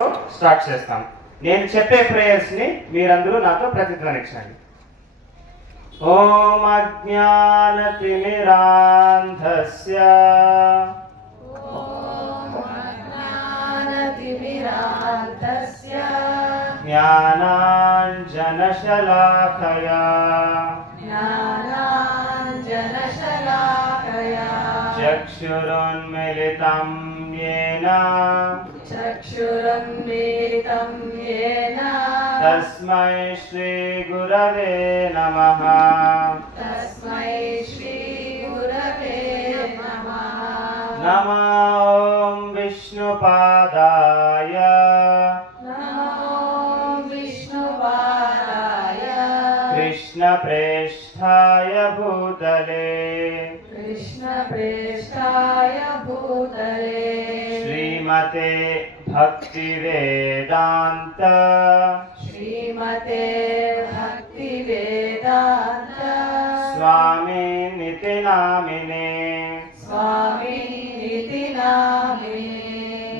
Start చేస్తాం. నేను చెప్పే ప్రేయర్స్ ని మీరందరూ నాతో ప్రతిధ్వనించండి. ఓం అజ్ఞానతిమిరాంధస్య జ్ఞానాంజనశలాకయా చక్షురున్మిలితం येन तस्मै श्री गुरवे नमः. नमो ॐ विष्णुपादाय कृष्णप्रेष्ठाय भूतले श्रीमते भक्तिवेदांत स्वामी निति नामिने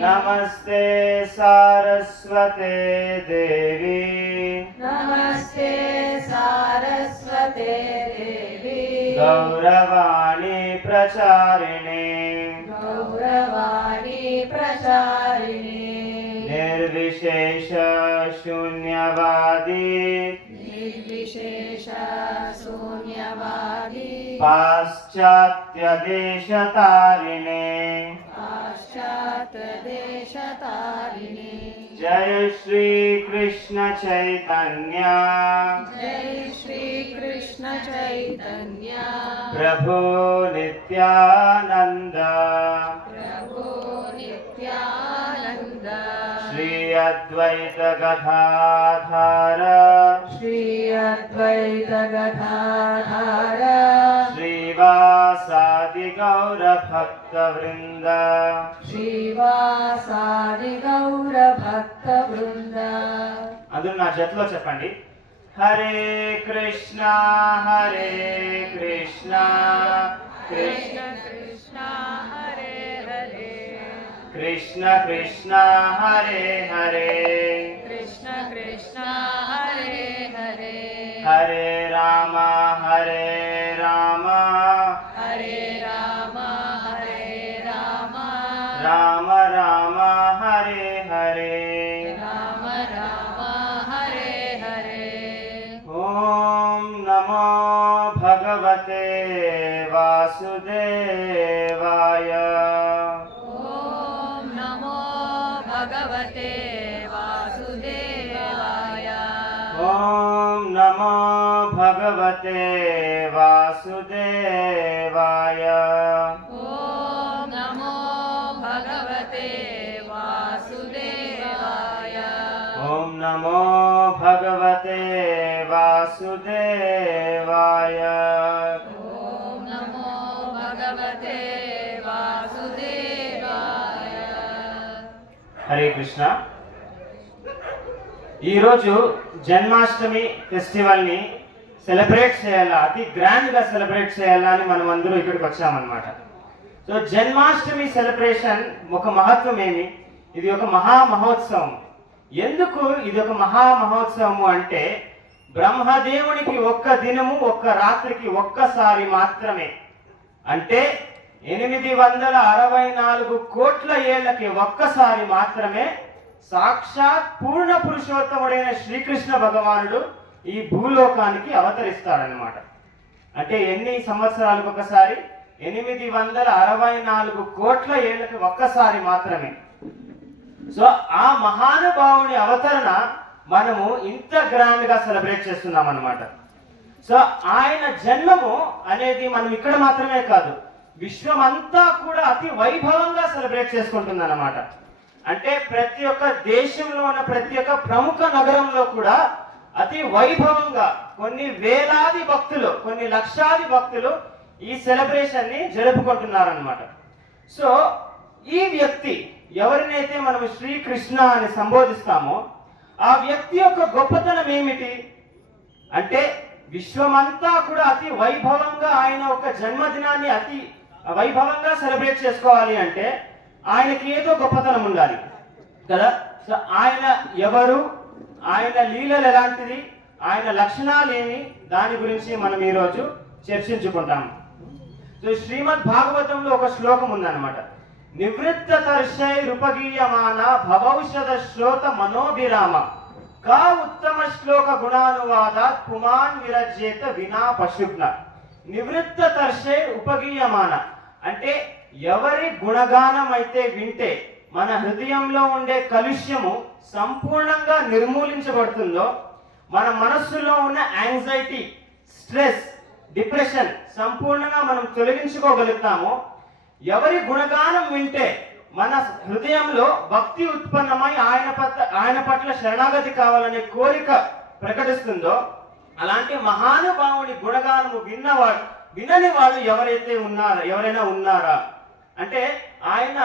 नमस्ते सारस्वते देवी गौरवाणी प्रचारिणे निर्विशेष शून्यवादी पाश्चात्य देशतारिणे जय श्री कृष्ण चैतन्य प्रभु नित्यानंद श्री अद्वैत गदाधर श्रीवासादि गौर भक्त वृंद అందరూ నా జతలో చెప్పండి. హరే కృష్ణ హరే కృష్ణ కృష్ణ కృష్ణ హరే హరే కృష్ణ కృష్ణ హరే హరే కృష్ణ కృష్ణ హరే హరే హరే రామ హరే రామ హరే రామ హరే రామ రామ రామ హరే హరే రామ రామ హరే హరే. ఓం నమో భగవతే వాసుదేవాయ. ఓం నమో భగవతే వాసుదేవాయ. ఓం నమో భగవతే వాసుదేవాయ. ఓం నమో భగవతే వాసుదేవాయ. ఓం నమో భగవతే వాసుదేవాయ. ఓం నమో భగవతే వాసుదేవాయ. హరే కృష్ణ. ఈరోజు జన్మాష్టమి ఫెస్టివల్ ని సెలబ్రేట్ చేయాలా, అతి గ్రాండ్ గా సెలబ్రేట్ చేయాలా అని మనం అందరూ ఇక్కడికి వచ్చామన్నమాట. సో జన్మాష్టమి సెలబ్రేషన్ ఒక మహత్వం ఏమి? ఇది ఒక మహా మహోత్సవం. ఎందుకు ఇది ఒక మహా మహోత్సవము అంటే, బ్రహ్మదేవునికి ఒక్క దినము ఒక్క రాత్రికి ఒక్కసారి మాత్రమే, అంటే 864 కోట్ల ఏళ్లకి ఒక్కసారి మాత్రమే సాక్షాత్ పూర్ణ పురుషోత్తముడైన శ్రీకృష్ణ భగవానుడు ఈ భూలోకానికి అవతరిస్తాడనమాట. అంటే ఎన్ని సంవత్సరాలకు ఒకసారి? 864 కోట్ల ఏళ్లకి ఒక్కసారి మాత్రమే. సో ఆ మహానుభావుని అవతరణ మనము ఇంత గ్రాండ్ గా సెలబ్రేట్ చేస్తున్నాం అన్నమాట. సో ఆయన జన్మము అనేది మనం ఇక్కడ మాత్రమే కాదు, విశ్వమంతా కూడా అతి వైభవంగా సెలబ్రేట్ చేసుకుంటుంది అన్నమాట. అంటే ప్రతి ఒక్క దేశంలో ఉన్న ప్రతి ఒక్క ప్రముఖ నగరంలో కూడా అతి వైభవంగా కొన్ని వేలాది భక్తులు, కొన్ని లక్షాది భక్తులు ఈ సెలబ్రేషన్ ని జరుపుకుంటున్నారన్నమాట. సో ఈ వ్యక్తి ఎవరినైతే మనం శ్రీకృష్ణ అని సంబోధిస్తామో ఆ వ్యక్తి యొక్క గొప్పతనం ఏమిటి అంటే, విశ్వమంతా కూడా అతి వైభవంగా ఆయన ఒక జన్మదినాన్ని అతి వైభవంగా సెలబ్రేట్ చేసుకోవాలి అంటే ఆయనకి ఏదో గొప్పతనం ఉండాలి కదా. సో ఆయన ఎవరు, ఆయన లీలలు ఎలాంటిది, ఆయన లక్షణాలు ఏమి, దాని గురించి మనం ఈరోజు చర్చించుకుంటాము. సో శ్రీమద్ భాగవతంలో ఒక శ్లోకం ఉందన్నమాట. నివృత్త తర్షై రూపగీయమాన భవౌషధ శ్రోత మనోభిరామ కా ఉత్తమ శ్లోక గుణానువాదాత్ పుమాన్ విరజ్యేత వినా పశుఘ్న. నివృత్త తర్షై ఉపగీయమాన అంటే ఎవరి గుణగానం అయితే వింటే మన హృదయంలో ఉండే కలుష్యము సంపూర్ణంగా నిర్మూలించబడుతుందో, మన మనస్సులో ఉన్న యాంగ్జైటీ, స్ట్రెస్, డిప్రెషన్ సంపూర్ణంగా మనం తొలగించుకోగలుగుతామో, ఎవరి గుణగానం వింటే మన హృదయంలో భక్తి ఉత్పన్నమై ఆయన పట్ల శరణాగతి కావాలనే కోరిక ప్రకటిస్తుందో, అలాంటి మహానుభావుని గుణగానము వినని వాళ్ళు ఎవరైనా ఉన్నారా అంటే ఆయన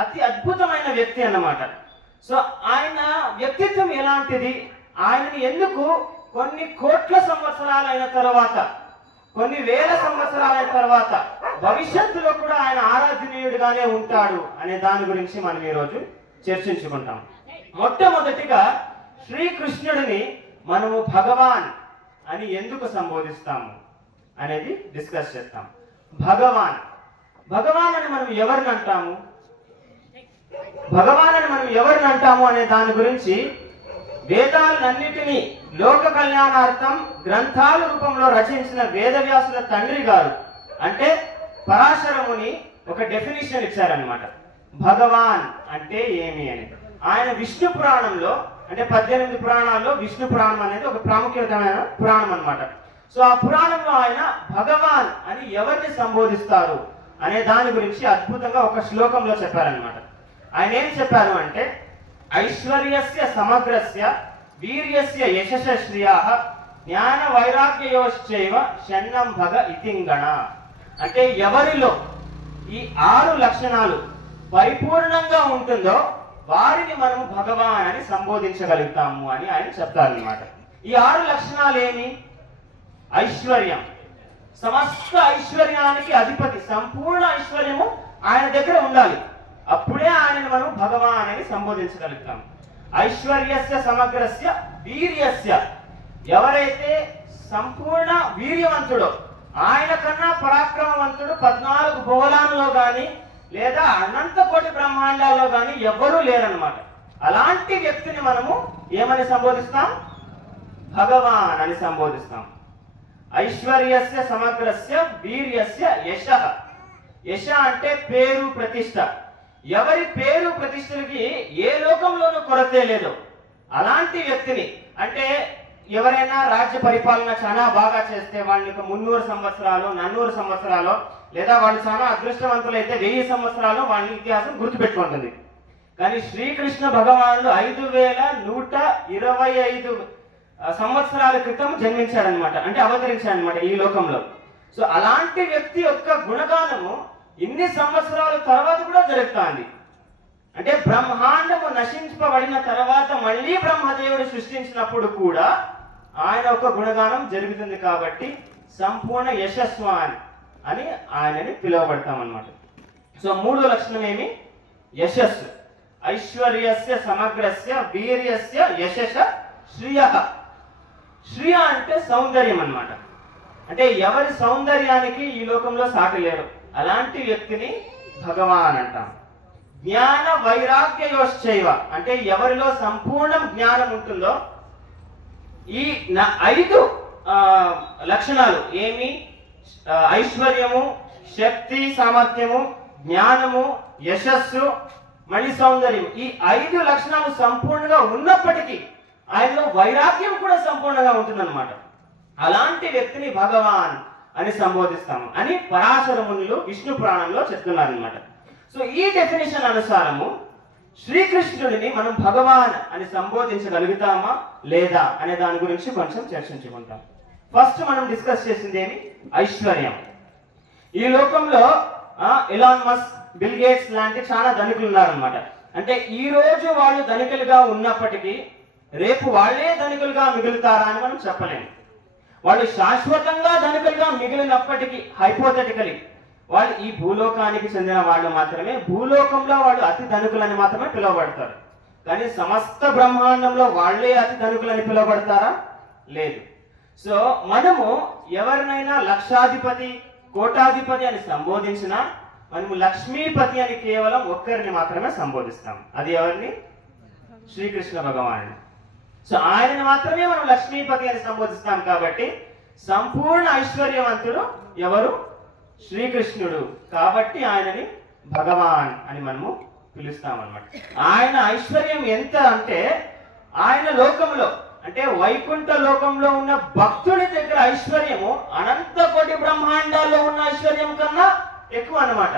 అతి అద్భుతమైన వ్యక్తి అన్నమాట. సో ఆయన వ్యక్తిత్వం ఎలాంటిది, ఆయనని ఎందుకు కొన్ని కోట్ల సంవత్సరాలైన తర్వాత, కొన్ని వేల సంవత్సరాలైన తర్వాత భవిష్యత్తులో కూడా ఆయన ఆరాధనీయుడిగానే ఉంటాడు అనే దాని గురించి మనం ఈరోజు చర్చించుకుంటాం. మొట్టమొదటిగా శ్రీకృష్ణుడిని మనము భగవాన్ అని ఎందుకు సంబోధిస్తాము అనేది డిస్కస్ చేస్తాం. భగవాన్ అని మనం ఎవరిని అంటాము, భగవాన్ అని మనం ఎవరిని అంటాము అనే దాని గురించి వేదాలన్నిటినీ లోక కళ్యాణార్థం గ్రంథాల రూపంలో రచించిన వేదవ్యాసుల తండ్రి గారు అంటే పరాశరముని ఒక డెఫినిషన్ ఇచ్చారనమాట. భగవాన్ అంటే ఏమి అని. ఆయన విష్ణు పురాణంలో అంటే 18 పురాణాల్లో విష్ణు పురాణం అనేది ఒక ప్రాముఖ్యమైన పురాణం అన్నమాట. సో ఆ పురాణంలో ఆయన భగవాన్ అని ఎవరిని సంబోధిస్తారు అనే దాని గురించి అద్భుతంగా ఒక శ్లోకంలో చెప్పారనమాట. ఆయన ఏం చెప్పారు అంటే, ఐశ్వర్యస్య సమగ్రస్య వీర్యస్య యశస్య శ్రియాః జ్ఞాన వైరాగ్యయోశ్చైవ షణ్ణం భగ ఇతింగణ. అంటే ఎవరిలో ఈ 6 లక్షణాలు పరిపూర్ణంగా ఉంటుందో వారిని మనం భగవాన్ అని సంబోధించగలుగుతాము అని ఆయన చెప్తారనమాట. ఈ 6 లక్షణాలు ఏమి? ఐశ్వర్యం, సమస్త ఐశ్వర్యానికి అధిపతి, సంపూర్ణ ఐశ్వర్యము ఆయన దగ్గర ఉండాలి, అప్పుడే ఆయనను మనం భగవాన్ అని సంబోధించగలుగుతాం. ఐశ్వర్యస్య సమగ్రస్య వీర్యస్య, ఎవరైతే సంపూర్ణ వీర్యవంతుడో, ఆయన కన్నా పరాక్రమవంతుడు 14 భువనాల్లో గాని లేదా అనంత కోటి బ్రహ్మాండాల్లో గాని ఎవ్వరూ లేరన్నమాట. అలాంటి వ్యక్తిని మనము ఏమని సంబోధిస్తాం? భగవాన్ అని సంబోధిస్తాం. ఐశ్వర్యస్య సమగ్రస్య వీర్యస్య యశః. యశ అంటే పేరు, ప్రతిష్ట. ఎవరి పేరు ప్రతిష్టలకి ఏ లోకంలోనూ కొరతే లేదు అలాంటి వ్యక్తిని, అంటే ఎవరైనా రాజ్య పరిపాలన చాలా బాగా చేస్తే వాళ్ళని 300 సంవత్సరాలు 400 సంవత్సరాలు లేదా వాళ్ళు చాలా అదృష్టవంతులైతే 1000 సంవత్సరాలు వాళ్ళ ఇతిహాసం గుర్తుపెట్టుకుంటుంది. కానీ శ్రీకృష్ణ భగవానుడు 5125 సంవత్సరాల క్రితం జన్మించాడనమాట, అంటే అవతరించాడనమాట ఈ లోకంలో. సో అలాంటి వ్యక్తి యొక్క గుణగానము ఇన్ని సంవత్సరాల తర్వాత కూడా జరుగుతుంది. అంటే బ్రహ్మాండము నశింపబడిన తర్వాత మళ్ళీ బ్రహ్మదేవుడు సృష్టించినప్పుడు కూడా ఆయన ఒక గుణగానం జరుగుతుంది. కాబట్టి సంపూర్ణ యశస్వాన్ అని ఆయనని పిలువబడతాం అన్నమాట. సో 3వ లక్షణం ఏమి? యశస్సు. ఐశ్వర్యస్య సమగ్రస్య వీర్యస్య యశస్య శ్రియః. శ్రియ అంటే సౌందర్యం అన్నమాట. అంటే ఎవరి సౌందర్యానికి ఈ లోకంలో సాటి లేరు అలాంటి వ్యక్తిని భగవాన్ అంటాం. జ్ఞాన వైరాగ్యయోశ్చైవ, అంటే ఎవరిలో సంపూర్ణ జ్ఞానం ఉంటుందో, ఈ 5 లక్షణాలు ఏమి? ఐశ్వర్యము, శక్తి, సామర్థ్యము, జ్ఞానము, యశస్సు, మళ్ళీ సౌందర్యం. ఈ 5 లక్షణాలు సంపూర్ణంగా ఉన్నప్పటికీ ఆయనలో వైరాగ్యం కూడా సంపూర్ణంగా ఉంటుందన్నమాట. అలాంటి వ్యక్తిని భగవాన్ అని సంబోధిస్తాము అని పరాశర మునులు విష్ణు పురాణంలో చెప్తున్నారనమాట. సో ఈ డెఫినేషన్ అనుసారము శ్రీకృష్ణుడిని మనం భగవాన్ అని సంబోధించగలుగుతామా లేదా అనే దాని గురించి కొంచెం చర్చించుకుంటాం. ఫస్ట్ మనం డిస్కస్ చేసింది ఏమి? ఐశ్వర్యం. ఈ లోకంలో ఎలాన్ మస్క్, బిల్ గేట్స్ లాంటి చాలా ధనికులు ఉన్నారనమాట. అంటే ఈ రోజు వాళ్ళు ధనికులుగా ఉన్నప్పటికీ రేపు వాళ్ళే ధనికులుగా మిగులుతారా అని మనం చెప్పలేము. వాళ్ళు శాశ్వతంగా ధనికులుగా మిగిలినప్పటికీ హైపోథెటికలీ వాళ్ళు ఈ భూలోకానికి చెందిన వాళ్ళు మాత్రమే, భూలోకంలో వాళ్ళు అతి ధనికులని మాత్రమే పిలువబడతారు. కానీ సమస్త బ్రహ్మాండంలో వాళ్ళే అతి ధనికులని పిలువబడతారా? లేదు. సో మనము ఎవరినైనా లక్షాధిపతి, కోటాధిపతి అని సంబోధించినా మనము లక్ష్మీపతి అని కేవలం ఒక్కరిని మాత్రమే సంబోధిస్తాం. అది ఎవరిని? శ్రీకృష్ణ భగవానుని. సో ఆయనని మాత్రమే మనం లక్ష్మీపతి అని సంబోధిస్తాం. కాబట్టి సంపూర్ణ ఐశ్వర్యవంతుడు ఎవరు? శ్రీకృష్ణుడు. కాబట్టి ఆయనని భగవాన్ అని మనము పిలుస్తాం అన్నమాట. ఆయన ఐశ్వర్యం ఎంత అంటే ఆయన లోకంలో అంటే వైకుంఠ లోకంలో ఉన్న భక్తుడి దగ్గర ఐశ్వర్యము అనంత కోటి బ్రహ్మాండాల్లో ఉన్న ఐశ్వర్యం కన్నా ఎక్కువ అన్నమాట.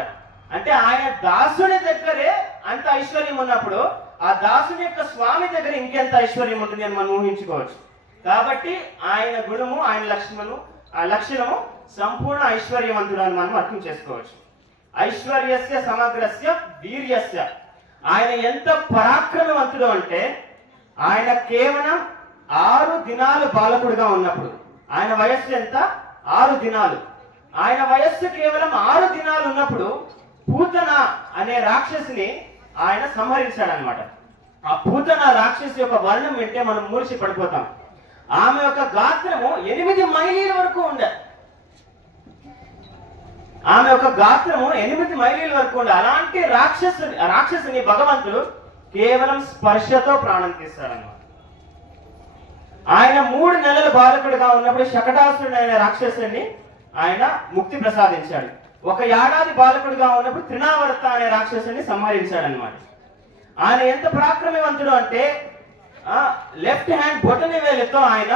అంటే ఆయన దాసుని దగ్గరే అంత ఐశ్వర్యం ఉన్నప్పుడు ఆ దాసుని యొక్క స్వామి దగ్గర ఇంకెంత ఐశ్వర్యం ఉంటుంది అని మనం ఊహించుకోవచ్చు. కాబట్టి ఆయన గుణము, ఆయన లక్షణము సంపూర్ణ ఐశ్వర్యవంతుడు అని మనం అర్థం చేసుకోవచ్చు. ఐశ్వర్యస్య సమగ్రస్య వీర్యస్య, ఆయన ఎంత పరాక్రమవంతుడు అంటే ఆయన కేవలం 6 దినాలు బాలకుడిగా ఉన్నప్పుడు, ఆయన వయస్సు ఎంత? 6 దినాలు. ఆయన వయస్సు కేవలం 6 దినాలు ఉన్నప్పుడు పూతన అనే రాక్షసిని ఆయన సంహరించాడనమాట. ఆ పూతన రాక్షసి యొక్క వర్ణం వింటే మనం మూర్చి పడిపోతాం. ఆమె యొక్క గాత్రము 8 మైలీల వరకు ఉండే. ఆమె యొక్క గాత్రము 8 మైలీల వరకు ఉండే. అలాంటి రాక్షసిని భగవంతుడు కేవలం స్పర్శతో ప్రాణం తీస్తాడన్నమాట. ఆయన 3 నెలల బాలకుడిగా ఉన్నప్పుడు శకటాసురుడు అనే రాక్షసుని ఆయన ముక్తి ప్రసాదించాడు. 1 ఏడాది బాలకుడిగా ఉన్నప్పుడు త్రినావర్త అనే రాక్షసుని సంహరించాడనమాట. ఆయన ఎంత పరాక్రమవంతుడు అంటే లెఫ్ట్ హ్యాండ్ బొటని వేలుతో ఆయన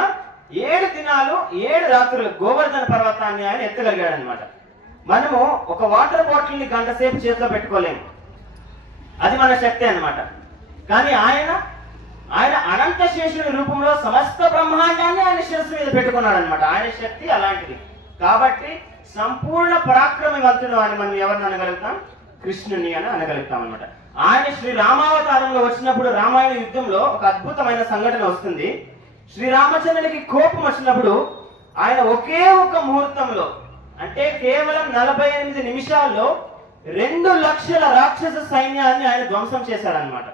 7 దినాలు 7 రాత్రులు గోవర్ధన పర్వతాన్ని ఆయన ఎత్తగలిగాడు అనమాట. మనము ఒక వాటర్ బాటిల్ ని గంట సేపు చేతిలో పెట్టుకోలేము, అది మన శక్తి అన్నమాట. కానీ ఆయన అనంత శేషుని రూపంలో సమస్త బ్రహ్మాండాన్ని ఆయన శిరస్సు మీద పెట్టుకున్నాడు అనమాట. ఆయన శక్తి అలాంటిది. కాబట్టి సంపూర్ణ పరాక్రమవంతుడు అని మనం ఎవరిని అనగలుగుతాం? కృష్ణుని అని అనగలుగుతాం అనమాట. ఆయన శ్రీ రామావతారంలో వచ్చినప్పుడు రామాయణ యుద్ధంలో ఒక అద్భుతమైన సంఘటన వస్తుంది. శ్రీరామచంద్రుడికి కోపం వచ్చినప్పుడు ఆయన ఒకే ఒక ముహూర్తంలో అంటే కేవలం 48 నిమిషాల్లో 2 లక్షల రాక్షస సైన్యాన్ని ఆయన ధ్వంసం చేశాడనమాట.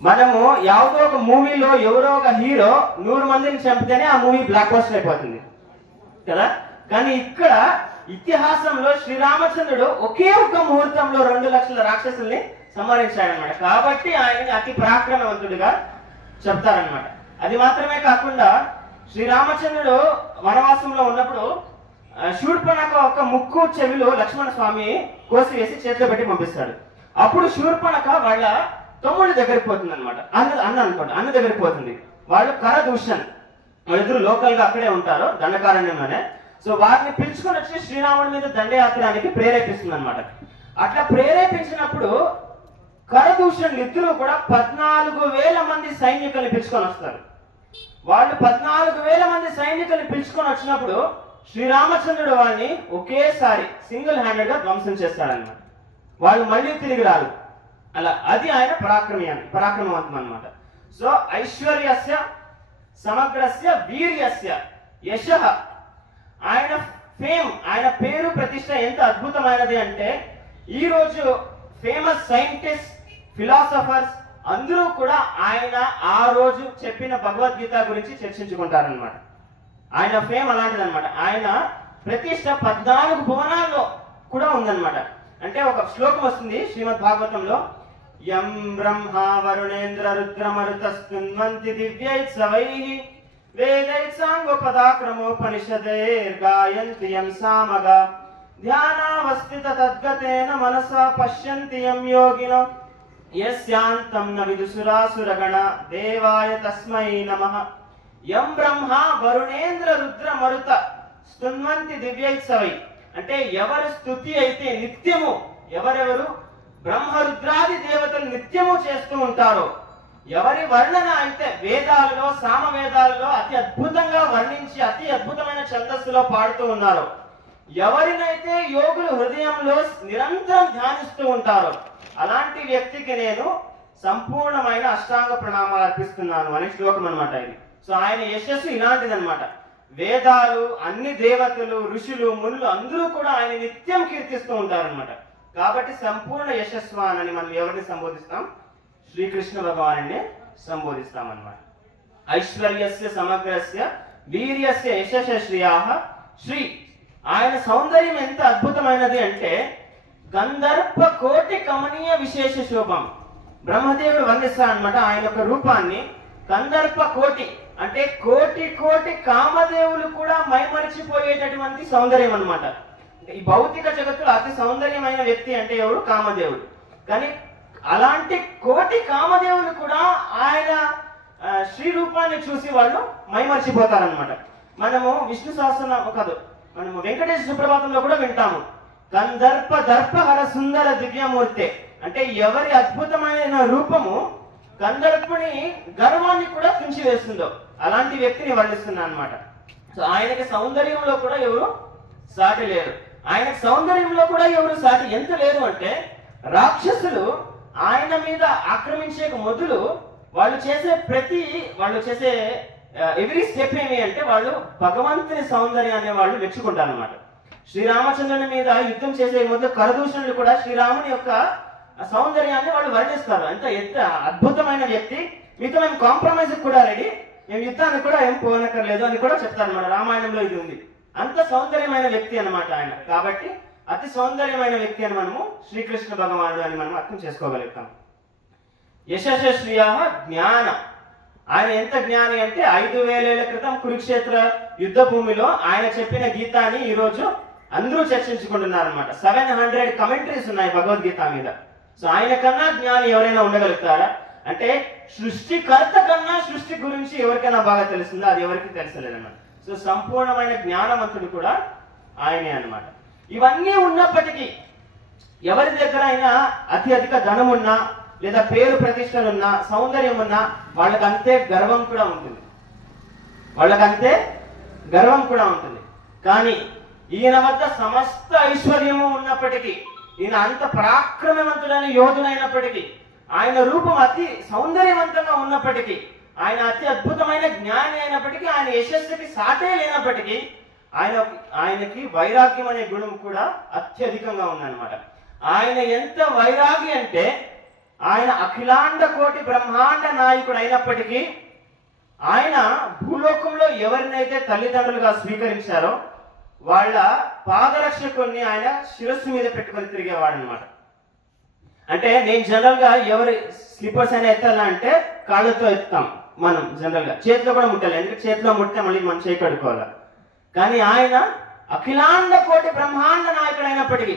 మనము ಯಾವುదో ఒక మూవీలో ఎవరో ఒక హీరో 100 మందిని చంపితేనే ఆ మూవీ బ్లాక్ బస్టర్ అయిపోతుంది కదా. కానీ ఇక్కడ ఇతిహాసంలో శ్రీరామచంద్రుడు ఒకే ఒక ముహూర్తంలో 2 లక్షల రాక్షసుల్ని సంహరించాడనమాట. కాబట్టి ఆయనని అతి పరాక్రమవంతుడిగా చెప్తారనమాట. అది మాత్రమే కాకుండా శ్రీరామచంద్రుడు వనవాసంలో ఉన్నప్పుడు శూర్పణఖ ఒక ముక్కు చెవిలో లక్ష్మణ స్వామి కోసివేసి చేతిలో పెట్టి పంపిస్తాడు. అప్పుడు శూర్పణఖ వాళ్ళ తమ్ముడి దగ్గరికి పోతుంది అనమాట. అన్న దగ్గరికి పోతుంది. వాళ్ళు కరదూషణ్, వాళ్ళిద్దరు లోకల్ గా అక్కడే ఉంటారు దండకారణ్యంలోనే. సో వారిని పిలుచుకొని వచ్చి శ్రీరాముడి మీద దండయాత్రానికి ప్రేరేపిస్తుంది అనమాట. అట్లా ప్రేరేపించినప్పుడు కరదూషణులు ఇద్దరు కూడా 14,000 మంది సైనికుల్ని పిలుచుకొని వస్తారు. వాళ్ళు 14,000 మంది సైనికుల్ని పిలుచుకొని వచ్చినప్పుడు శ్రీరామచంద్రుడు వాళ్ళని ఒకేసారి సింగిల్ హ్యాండెడ్ గా ధ్వంసం చేస్తాడనమాట. వాళ్ళు మళ్ళీ తిరిగి రారు. అలా అది ఆయన పరాక్రమవంతం అనమాట. సో ఐశ్వర్యస్య సమగ్రస్య వీర్యస్య యశః, ఆయన ఫేమ్, ఆయన పేరు ప్రతిష్ట ఎంత అద్భుతమైనది అంటే ఈ రోజు ఫేమస్ సైంటిస్ట్, ఫిలాసఫర్స్ అందరూ కూడా ఆయన ఆ రోజు చెప్పిన భగవద్గీత గురించి చర్చించుకుంటారనమాట. ఆయన ఫేమ్ అలాంటిది అనమాట. ఆయన ప్రతిష్ట 14 భువనాల్లో కూడా ఉందన్నమాట. అంటే ఒక శ్లోకం వస్తుంది శ్రీమద్ భాగవతంలో, యం బ్రహ్మా వరుణేంద్ర రుద్రమరుతస్తున్వంతి దివ్యైత్సవైః వేదైత్సాంగోపదాక్రమోపనిషదైర్గాయంతి యం సామగా ధ్యానావస్థిత తద్గతేన మనసా పశ్యంతి యం యోగినో యస్యాంతం న విదుసురాసురగణ దేవాయ తస్మై నమః. యం బ్రహ్మ వరుణేంద్ర రుద్ర మరుత స్తున్వంతి దివ్యైత్సవై, అంటే ఎవరు స్తుతి అయితే నిత్యము, ఎవరెవరు బ్రహ్మ రుద్రాది దేవతలు నిత్యము చేస్తూ ఉంటారో, ఎవరి వర్ణన అయితే వేదాలలో సామవేదాలలో అతి అద్భుతంగా వర్ణించి అతి అద్భుతమైన ఛందస్సులో పాడుతూ ఉన్నారో, ఎవరినైతే యోగులు హృదయంలో నిరంతరం ధ్యానిస్తూ ఉంటారో అలాంటి వ్యక్తికి నేను సంపూర్ణమైన అష్టాంగ ప్రణామాలు అర్పిస్తున్నాను అనే శ్లోకం అనమాట ఇది. సో ఆయన యశస్సు ఇలాంటిదన్నమాట. వేదాలు, అన్ని దేవతలు, ఋషులు, మునులు అందరూ కూడా ఆయన నిత్యం కీర్తిస్తూ ఉంటారనమాట. కాబట్టి సంపూర్ణ యశస్వాన్ అని మనం ఎవరిని సంబోధిస్తాం? శ్రీకృష్ణ భగవాను సంబోధిస్తామన్నమాట. ఐశ్వర్యస్య సమగ్రస్య వీర్యస్య యశస్య శ్రియాః శ్రీ. ఆయన సౌందర్యం ఎంత అద్భుతమైనది అంటే గంధర్ప కోటి కమనీయ విశేష శోభం. బ్రహ్మదేవుడు వర్ణిస్తాడనమాట ఆయన యొక్క రూపాన్ని. గంధర్ప కోటి అంటే కోటి కోటి కామదేవులు కూడా మైమరిచిపోయేటటువంటి సౌందర్యం అన్నమాట. ఈ భౌతిక జగత్తులో అతి సౌందర్యమైన వ్యక్తి అంటే ఎవరు? కామదేవుడు. కానీ అలాంటి కోటి కామదేవులు కూడా ఆయన శ్రీ రూపాన్ని చూసి వాళ్ళు మైమర్చిపోతారనమాట. మనము విష్ణు సహస్రనామం కాదు, మనము వెంకటేశ్వర సుప్రభాతంలో కూడా వింటాము, గంధర్ప దర్పహర సుందర దివ్యమూర్తి. అంటే ఎవరి అద్భుతమైన రూపము గంధర్పుని గర్వాన్ని కూడా తుంచివేస్తుందో అలాంటి వ్యక్తిని వర్ణిస్తున్నా అనమాట. సో ఆయనకి సౌందర్యంలో కూడా ఎవరు సాటి లేరు. ఆయనకి సౌందర్యంలో కూడా ఎవరు సాటి ఎంత లేరు అంటే రాక్షసులు ఆయన మీద ఆక్రమించే మొదలు వాళ్ళు చేసే ఎవ్రీ స్టెప్ ఏమి అంటే వాళ్ళు భగవంతుని సౌందర్యాన్ని వాళ్ళు మెచ్చుకుంటారు అనమాట. శ్రీరామచంద్రుని మీద యుద్ధం చేసే మొదలు కరదూషణులు కూడా శ్రీరాముని యొక్క సౌందర్యాన్ని వాళ్ళు వర్ణిస్తారు. ఎంత అద్భుతమైన వ్యక్తి, మీతో మేము కాంప్రమైజ్ కూడా రెడీ, మేము యుద్ధానికి కూడా ఏం పోనక్కర్లేదు అని కూడా చెప్తారు అనమాట. రామాయణంలో ఇది ఉంది. అంత సౌందర్యమైన వ్యక్తి అనమాట ఆయన. కాబట్టి అతి సౌందర్యమైన వ్యక్తి అని మనము శ్రీకృష్ణ భగవానుడు అని మనం అర్థం చేసుకోగలుగుతాం. యశస్య శ్రియాః జ్ఞాన. ఆయన ఎంత జ్ఞాని అంటే 5000 ఏళ్ల క్రితం కురుక్షేత్ర యుద్ధ భూమిలో ఆయన చెప్పిన గీతాన్ని ఈ రోజు అందరూ చర్చించుకుంటున్నారు అనమాట. 700 కమెంటరీస్ ఉన్నాయి భగవద్గీత మీద. సో ఆయన కన్నా జ్ఞాని ఎవరైనా ఉండగలుగుతారా అంటే సృష్టికర్త కన్నా సృష్టి గురించి ఎవరికైనా బాగా తెలుస్తుందో అది ఎవరికి తెలుసలేదన్నమాట. సో సంపూర్ణమైన జ్ఞానవంతుడు కూడా ఆయనే అన్నమాట. ఇవన్నీ ఉన్నప్పటికీ ఎవరి దగ్గర అయినా అత్యధిక ధనం ఉన్నా లేదా పేరు ప్రతిష్టలున్నా సౌందర్యం ఉన్నా వాళ్ళకంతే గర్వం కూడా ఉంటుంది. కానీ ఈయన వద్ద సమస్త ఐశ్వర్యము ఉన్నప్పటికీ, ఈయన అంత పరాక్రమవంతుడైన యోధుడైనప్పటికీ, ఆయన రూపం అతి సౌందర్యవంతంగా ఉన్నప్పటికీ, ఆయన అతి అద్భుతమైన జ్ఞాని అయినప్పటికీ, ఆయన యశస్సుకి సాటే లేనప్పటికీ ఆయనకి వైరాగ్యం అనే గుణం కూడా అత్యధికంగా ఉందన్నమాట. ఆయన ఎంత వైరాగి అంటే ఆయన అఖిలాండ కోటి బ్రహ్మాండ నాయకుడు అయినప్పటికీ ఆయన భూలోకంలో ఎవరినైతే తల్లిదండ్రులుగా స్వీకరించారో వాళ్ళ పాదరక్షకుల్ని ఆయన శిరస్సు మీద పెట్టుకొని తిరిగేవాడు అనమాట. అంటే నేను జనరల్ గా ఎవరి స్లిప్పర్స్ అయినా ఎత్తాలంటే కాళ్ళతో ఎత్తాం మనం జనరల్ గా, చేతిలో కూడా ముట్టాలి, ఎందుకంటే చేతిలో ముట్టే మళ్ళీ మనం చేయి కడుకోవాలి. కానీ ఆయన అఖిలాండ కోటి బ్రహ్మాండ నాయకుడు అయినప్పటికీ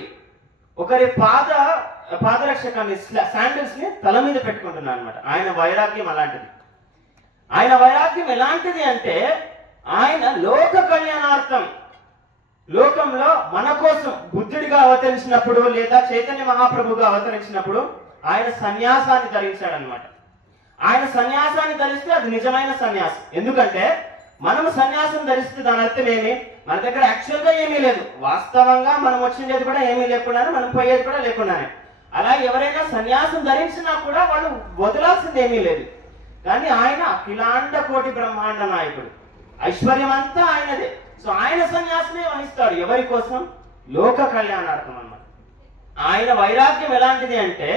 ఒకరి పాదరక్షకాన్ని శాండిల్స్ ని తల మీద పెట్టుకుంటున్నాడు అనమాట. ఆయన వైరాగ్యం అలాంటిది. ఆయన వైరాగ్యం ఎలాంటిది అంటే ఆయన లోక కళ్యాణార్థం లోకంలో మన కోసం బుద్ధుడిగా అవతరించినప్పుడు లేదా చైతన్య మహాప్రభుగా అవతరించినప్పుడు ఆయన సన్యాసాన్ని ధరించాడనమాట. ఆయన సన్యాసాన్ని ధరిస్తే అది నిజమైన సన్యాసం. ఎందుకంటే మనము సన్యాసం ధరిస్తే దాని అర్థం ఏమి, మన దగ్గర యాక్చువల్ గా ఏమీ లేదు, వాస్తవంగా మనం వచ్చిండేది కూడా ఏమీ లేకుండానే, మనం పోయేది కూడా లేకుండానే. అలా ఎవరైనా సన్యాసం ధరించినా కూడా వాళ్ళు వదలాల్సింది ఏమీ లేదు. కానీ ఆయన అఖిలాండ కోటి బ్రహ్మాండ నాయకుడు, ఐశ్వర్యం అంతా ఆయనదే. సో ఆయన సన్యాసమే వహిస్తాడు. ఎవరి కోసం? లోక కళ్యాణార్థం అన్నమాట. ఆయన వైరాగ్యం ఎలాంటిది అంటే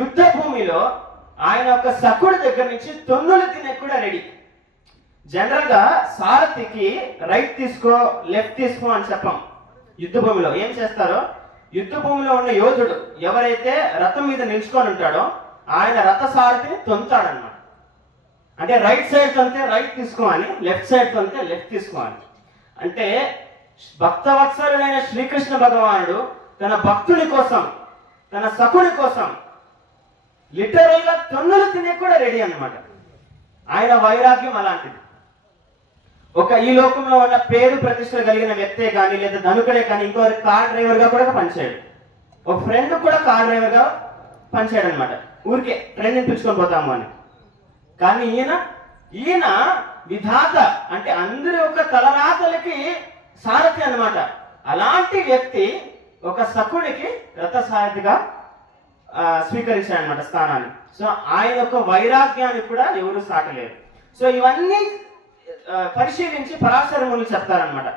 యుద్ధ భూమిలో ఆయన ఒక సకుడి దగ్గర నుంచి తొన్నులు తినే కూడా రెడీ. జనరల్ గా సారథికి రైట్ తీసుకో లెఫ్ట్ తీసుకో అని చెప్పం. యుద్ధ భూమిలో ఏం చేస్తారో, యుద్ధ భూమిలో ఉన్న యోధుడు ఎవరైతే రథం మీద నిల్చుకొని ఉంటాడో ఆయన రథ సారథిని తొంతాడనమాట. అంటే రైట్ సైడ్ తొంతే రైట్ తీసుకోవాలి, లెఫ్ట్ సైడ్ తొంతే లెఫ్ట్ తీసుకోవాలి. అంటే భక్తవత్సలుడైన శ్రీకృష్ణ భగవానుడు తన భక్తుడి కోసం, తన సకుడి కోసం లిటరల్ గా తొన్నులు తినే కూడా రెడీ అన్నమాట. ఆయన వైరాగ్యం అలాంటిది. ఈ లోకంలో ఉన్న పేరు ప్రతిష్టలు కలిగిన వ్యక్తే కానీ లేదా ధనుకుడే కానీ ఇంకొకరి కార్ డ్రైవర్ గా కూడా పనిచేయడు. ఒక ఫ్రెండ్ కూడా కార్ డ్రైవర్ గా పనిచేయడు అనమాట. ఊరికే ఫ్రెండ్ని పిలుచుకొని పోతాము అని. కానీ ఈయన విధాత, అంటే అందరి యొక్క తలరాతలకి సారథి అన్నమాట. అలాంటి వ్యక్తి ఒక సకుడికి రథ సారథిగా స్వీకరించాడనమాట స్థానాన్ని. సో ఆయన యొక్క వైరాగ్యాన్ని కూడా ఎవరు సాటలేరు. సో ఇవన్నీ పరిశీలించి పరాశర మునులు చెప్తారనమాట.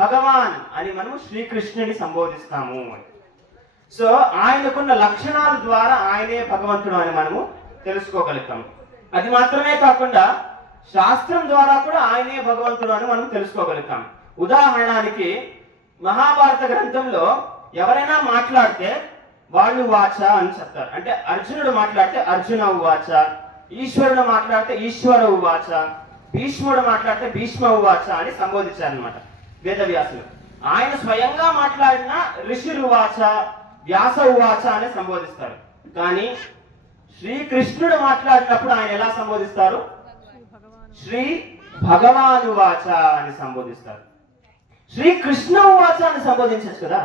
భగవాన్ అని మనము శ్రీకృష్ణుని సంబోధిస్తాము అని. సో ఆయనకున్న లక్షణాల ద్వారా ఆయనే భగవంతుడు అని మనము తెలుసుకోగలుగుతాం. అది మాత్రమే కాకుండా శాస్త్రం ద్వారా కూడా ఆయనే భగవంతుడు అని మనం తెలుసుకోగలుగుతాం. ఉదాహరణకి మహాభారత గ్రంథంలో ఎవరైనా మాట్లాడితే వాళ్ళు వాచ అని చెప్తారు. అంటే అర్జునుడు మాట్లాడితే అర్జున ఉవాచ, ఈశ్వరుడు మాట్లాడితే ఈశ్వర ఉవాచ, భీష్ముడు మాట్లాడితే భీష్మ ఉవాచ అని సంబోధించారనమాట వేదవ్యాసులు. ఆయన స్వయంగా మాట్లాడిన ఋషి ఉవాచ, వ్యాస ఉవాచ అని సంబోధిస్తారు. కానీ శ్రీకృష్ణుడు మాట్లాడినప్పుడు ఆయన ఎలా సంబోధిస్తారు? శ్రీ భగవానువాచ అని సంబోధిస్తారు. శ్రీకృష్ణ ఉవాచ అని సంబోధించచ్చు కదా?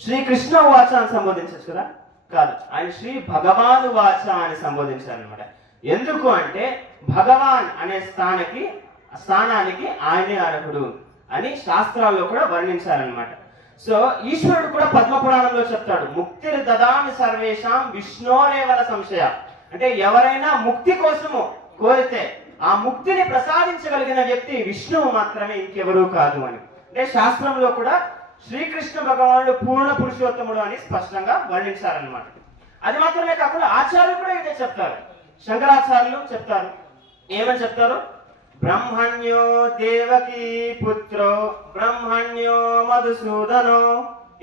శ్రీకృష్ణ ఉవాచ అని సంబోధించచ్చు కదా? కాదు, ఆయన శ్రీ భగవానువాచ అని సంబోధించారనమాట. ఎందుకు అంటే భగవాన్ అనే స్థానానికి ఆయనే అర్హుడు అని శాస్త్రాల్లో కూడా వర్ణించారనమాట. సో ఈశ్వరుడు కూడా పద్మపురాణంలో చెప్తాడు, ముక్తిర్ దదామి సర్వేషాం విష్ణోరేవల సంశయ. అంటే ఎవరైనా ముక్తి కోసము కోరితే ఆ ముక్తిని ప్రసాదించగలిగిన వ్యక్తి విష్ణువు మాత్రమే, ఇంకెవరూ కాదు అని. అంటే శాస్త్రంలో కూడా శ్రీకృష్ణ భగవానుడు పూర్ణ పురుషోత్తముడు అని స్పష్టంగా వర్ణించారనమాట. అది మాత్రమే కాకుండా ఆచార్యులు కూడా ఇదే చెప్తారు. శంకరాచార్యులు చెప్తారు, ఏమని చెప్తారు? బ్రహ్మణ్యో దేవకీ పుత్రో బ్రహ్మణ్యో మధుసూదనో.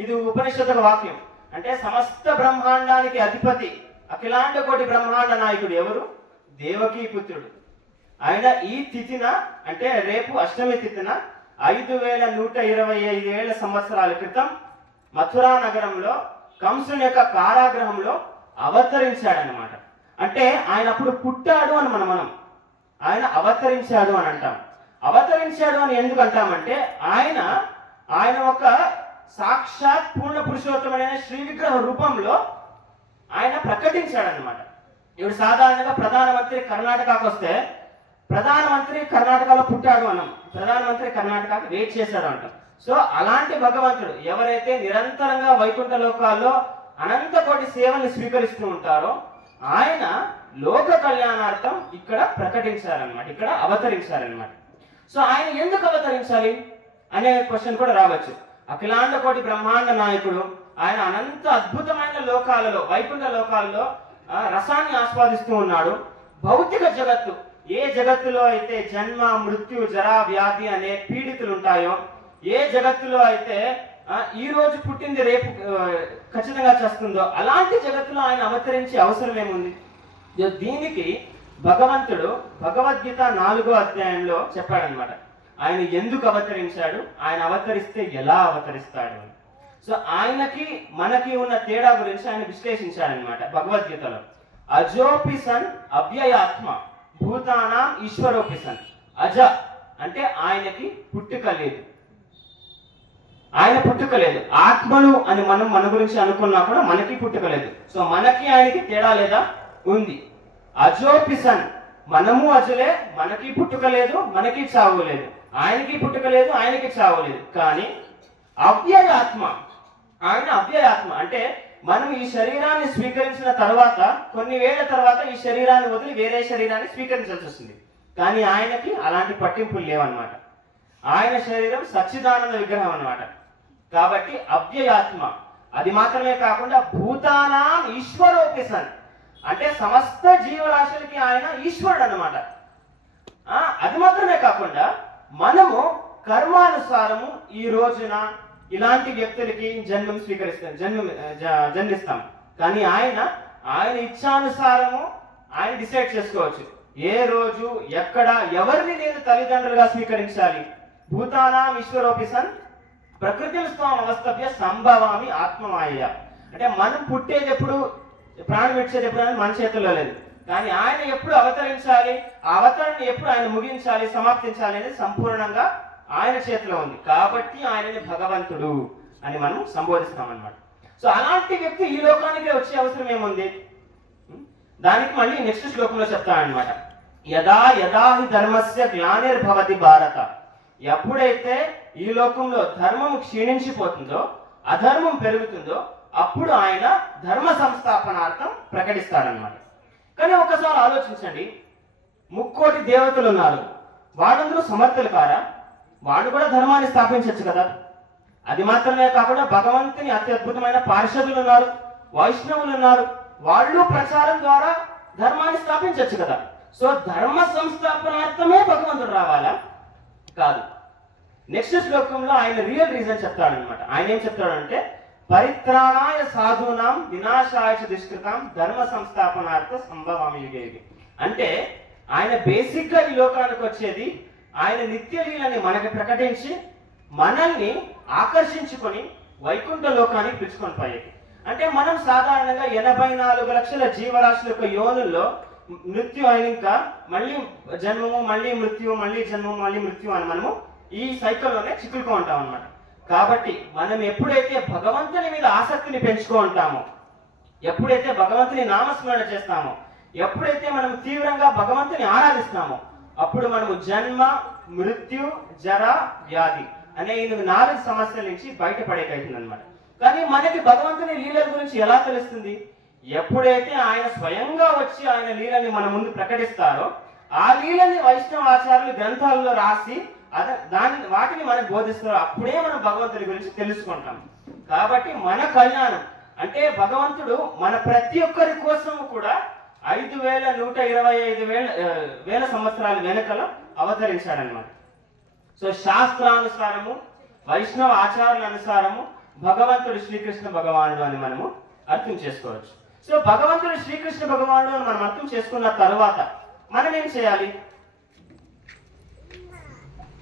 ఇది ఉపనిషత్తు వాక్యం. అంటే సమస్త బ్రహ్మాండానికి అధిపతి, అఖిలాండ కోటి బ్రహ్మాండ నాయకుడు ఎవరు? దేవకీ పుత్రుడు. ఆయన ఈ తిథిన, అంటే రేపు అష్టమి తిథిన 5125 సంవత్సరాల క్రితం మథురా నగరంలో కంసుని యొక్క కారాగృహంలో అవతరించాడనమాట. అంటే ఆయన అప్పుడు పుట్టాడు అని మనం ఆయన అవతరించాడు అని అంటాం. అవతరించాడు అని ఎందుకు అంటామంటే ఆయన ఒక సాక్షాత్ పూర్ణ పురుషోత్తముడైన శ్రీ విగ్రహ రూపంలో ఆయన ప్రకటించాడనమాట. ఇప్పుడు సాధారణంగా ప్రధానమంత్రి కర్ణాటకకు వస్తే ప్రధానమంత్రి కర్ణాటకలో పుట్టాడు అన్నాం, ప్రధానమంత్రి కర్ణాటకకి వెయిట్ చేశాడు అంటాం. సో అలాంటి భగవంతుడు ఎవరైతే నిరంతరంగా వైకుంఠ లోకాల్లో అనంత కోటి సేవల్ని స్వీకరిస్తూ ఉంటారో ఆయన లోక కళ్యాణార్థం ఇక్కడ ప్రకటించారనమాట, ఇక్కడ అవతరించారనమాట. సో ఆయన ఎందుకు అవతరించాలి అనే క్వశ్చన్ కూడా రావచ్చు. అఖిలాండ కోటి బ్రహ్మాండ నాయకుడు ఆయన అనంత అద్భుతమైన లోకాలలో, వైకుంఠ లోకాలలో రసాన్ని ఆస్వాదిస్తూ ఉన్నాడు. భౌతిక జగత్తు, ఏ జగత్తులో అయితే జన్మ మృత్యు జరా వ్యాధి అనే పీడితులు ఉంటాయో, ఏ జగత్తులో అయితే ఈ రోజు పుట్టింది రేపు ఖచ్చితంగా చేస్తుందో అలాంటి జగత్తులో ఆయన అవతరించే అవసరం ఏముంది? దీనికి భగవంతుడు భగవద్గీత 4వ అధ్యాయంలో చెప్పాడనమాట. ఆయన ఎందుకు అవతరించాడు, ఆయన అవతరిస్తే ఎలా అవతరిస్తాడు అని. సో ఆయనకి మనకి ఉన్న తేడా గురించి ఆయన విశ్లేషించాడనమాట భగవద్గీతలో. అజోపి సన్ అవ్యయాత్మ భూతానాం ఈశ్వరోపి సన్. అజ అంటే ఆయనకి పుట్టుక లేదు, ఆయన పుట్టుక లేదు. ఆత్మలు అని మనం మన గురించి అనుకున్నా కూడా మనకి పుట్టుక లేదు. సో మనకి ఆయనకి తేడా లేదా? ఉంది. అజోపి సన్, మనము అజులే, మనకి పుట్టుక లేదు, మనకి చావు లేదు. ఆయనకి పుట్టుక లేదు, ఆయనకి చావు లేదు. కానీ అవ్యయాత్మ, ఆయన అవ్యయాత్మ. అంటే మనం ఈ శరీరాన్ని స్వీకరించిన తర్వాత కొన్ని వేల తర్వాత ఈ శరీరాన్ని వదిలి వేరే శరీరాన్ని స్వీకరించాల్సి వస్తుంది. కానీ ఆయనకి అలాంటి పట్టింపులు లేవన్నమాట. ఆయన శరీరం సచ్చిదానంద విగ్రహం అన్నమాట. కాబట్టి అవ్యయాత్మ. అది మాత్రమే కాకుండా భూతానాం ఈశ్వరోపి సన్, అంటే సమస్త జీవరాశులకి ఆయన ఈశ్వరుడు అన్నమాట. అది మాత్రమే కాకుండా మనము కర్మానుసారము ఈ రోజున ఇలాంటి వ్యక్తులకి జన్మిస్తాం. కానీ ఆయన ఇచ్ఛానుసారము ఆయన డిసైడ్ చేసుకోవచ్చు ఏ రోజు ఎక్కడ ఎవరిని నేను తల్లిదండ్రులుగా స్వీకరించాలి. భూతానాం ఈశ్వరోపి సన్ ప్రకృతి స్వామి అవస్తభ్య సంభవామి ఆత్మమాయ. అంటే మనం పుట్టేది ఎప్పుడు, ప్రాణం ఇచ్చేది ఎప్పుడు అనేది మన చేతుల్లో లేదు. కానీ ఆయన ఎప్పుడు అవతరించాలి, ఆ అవతరణ ఎప్పుడు ఆయన ముగించాలి, సమాప్తించాలి అనేది సంపూర్ణంగా ఆయన చేతిలో ఉంది. కాబట్టి ఆయనని భగవంతుడు అని మనం సంబోధిస్తాం అన్నమాట. సో అలాంటి వ్యక్తి ఈ లోకానికి వచ్చే అవసరం ఏముంది? దానికి మళ్ళీ నెక్స్ట్ శ్లోకంలో చెప్తానమాట. యదా యదా హి ధర్మస్య గ్లానిర్భవతి భారత. ఎప్పుడైతే ఈ లోకంలో ధర్మము క్షీణించిపోతుందో, అధర్మం పెరుగుతుందో, అప్పుడు ఆయన ధర్మ సంస్థాపనార్థం ప్రకటిస్తారన్నమాట. కానీ ఒకసారి ఆలోచించండి, 3 కోటి దేవతలు ఉన్నారు, వాళ్ళందరూ సమర్థులు కారా? వాళ్ళు కూడా ధర్మాన్ని స్థాపించవచ్చు కదా. అది మాత్రమే కాకుండా భగవంతుని అత్యద్భుతమైన పార్షదులు ఉన్నారు, వైష్ణవులు ఉన్నారు, వాళ్ళు ప్రచారం ద్వారా ధర్మాన్ని స్థాపించవచ్చు కదా. సో ధర్మ సంస్థాపనార్థమే భగవంతుడు రావాలా? కాదు. నెక్స్ట్ శ్లోకంలో ఆయన రియల్ రీజన్ చెప్తాడనమాట. ఆయన ఏం చెప్తాడంటే పరిత్రాణాయ సాధూనాం వినాశాయ చ దుష్కృతాం ధర్మ సంస్థాపనార్థ సంభవామి యుగే యుగే. అంటే ఆయన బేసిక్ గా ఈ లోకానికి వచ్చేది ఆయన నిత్య లీలని మనకి ప్రకటించి మనల్ని ఆకర్షించుకొని వైకుంఠ లోకానికి పిలుచుకొని పోయేది. అంటే మనం సాధారణంగా 84 లక్షల జీవరాశుల యొక్క యోనుల్లో మృత్యు అయినాక మళ్ళీ జన్మము, మళ్ళీ మృత్యు, మళ్ళీ జన్మము, మళ్ళీ మృత్యు అని మనము ఈ సైకిల్లోనే చిక్కులుకో ఉంటాం అన్నమాట. కాబట్టి మనం ఎప్పుడైతే భగవంతుని మీద ఆసక్తిని పెంచుకో ఉంటామో, ఎప్పుడైతే భగవంతుని నామస్మరణ చేస్తామో, ఎప్పుడైతే మనం తీవ్రంగా భగవంతుని ఆరాధిస్తామో, అప్పుడు మనము జన్మ, మృత్యు, జర, వ్యాధి అనే ఈ 4 సమస్యల నుంచి బయటపడేకైతుంది అనమాట. కానీ మనకి భగవంతుని లీలల గురించి ఎలా తెలుస్తుంది? ఎప్పుడైతే ఆయన స్వయంగా వచ్చి ఆయన లీలని మన ముందు ప్రకటిస్తారో, ఆ లీలని వైష్ణవాచార్యులు గ్రంథాలలో రాసి వాటిని మనకు బోధిస్తారో, అప్పుడే మనం భగవంతుడి గురించి తెలుసుకుంటాం. కాబట్టి మన కళ్యాణం అంటే భగవంతుడు మన ప్రతి ఒక్కరి కోసం కూడా 5125 సంవత్సరాల వెనకల అవతరించాడనమాట. సో శాస్త్రానుసారము, వైష్ణవ ఆచారాల అనుసారము భగవంతుడు శ్రీకృష్ణ భగవానుడు అని మనము అర్థం చేసుకోవచ్చు. సో భగవంతుడు శ్రీకృష్ణ భగవానుడు అని మనం అర్థం చేసుకున్న తర్వాత మనం ఏం చేయాలి?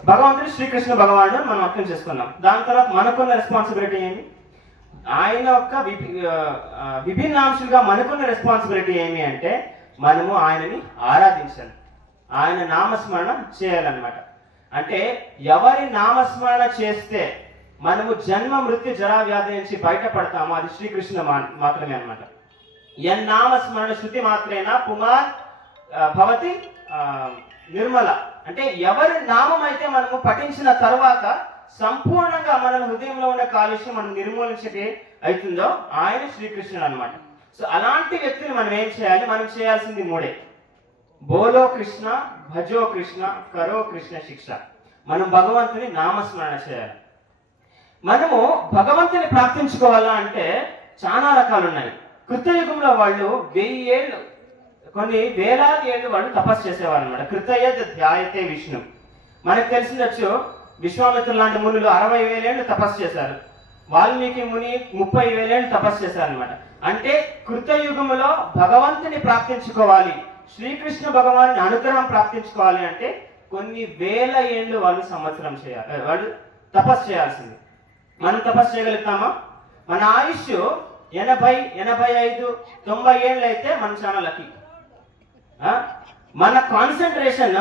భగవంతుడు శ్రీకృష్ణ భగవానుడు అని మనం అర్థం చేసుకున్నాం. దాని తర్వాత మనకున్న రెస్పాన్సిబిలిటీ ఏమి? ఆయన యొక్క విభిన్నాంశాలుగా మనకున్న రెస్పాన్సిబిలిటీ ఏమి అంటే మనము ఆయనని ఆరాధించాలి, ఆయన నామస్మరణ చేయాలన్నమాట. అంటే ఎవరి నామస్మరణ చేస్తే మనము జన్మ, మృత్యు, జరా, వ్యాధి నుంచి బయటపడతామో అది శ్రీకృష్ణ మాత్రమే అన్నమాట. నామస్మరణ శృతి మాత్రేనా పుమాన్ భవతి నిర్మల. అంటే ఎవరి నామం అయితే మనము పఠించిన తర్వాత సంపూర్ణంగా మన హృదయంలో ఉన్న కాలుష్యం మనం నిర్మూలించే అవుతుందో ఆయన శ్రీకృష్ణుడు అనమాట. సో అలాంటి వ్యక్తిని మనం ఏం చేయాలి? మనం చేయాల్సింది 3. బోలో కృష్ణ, భజో కృష్ణ, కరో కృష్ణ శిక్ష. మనం భగవంతుని నామస్మరణ చేయాలి. మనము భగవంతుని ప్రార్థించుకోవాలా అంటే చాలా రకాలు ఉన్నాయి. కృతయుగంలో వాళ్ళు 1000 ఏళ్ళు, కొన్ని వేలాది ఏళ్ళు వాళ్ళు తపస్సు చేసేవారు అనమాట. కృతయద్ ధ్యాయతే విష్ణు. మనకు తెలిసిందచ్చు విశ్వామిత్రులు లాంటి మునులు 60,000 ఏళ్ళు తపస్సు చేశారు. వాల్మీకి ముని 30,000 ఏళ్ళు తపస్సు చేశారు అనమాట. అంటే కృతయుగంలో భగవంతుని ప్రార్థించుకోవాలి, శ్రీకృష్ణ భగవాని అనుగ్రహం ప్రార్థించుకోవాలి అంటే కొన్ని వేల ఏళ్ళు వాళ్ళు సంవత్సరం చేయాలి, వాళ్ళు తపస్సు చేయాల్సింది. మనం తపస్సు చేయగలుగుతామా? మన ఆయుష్ 80, 85, 90 ఏళ్ళు అయితే మనం చాలా లక్కీ. మన కాన్సన్ట్రేషన్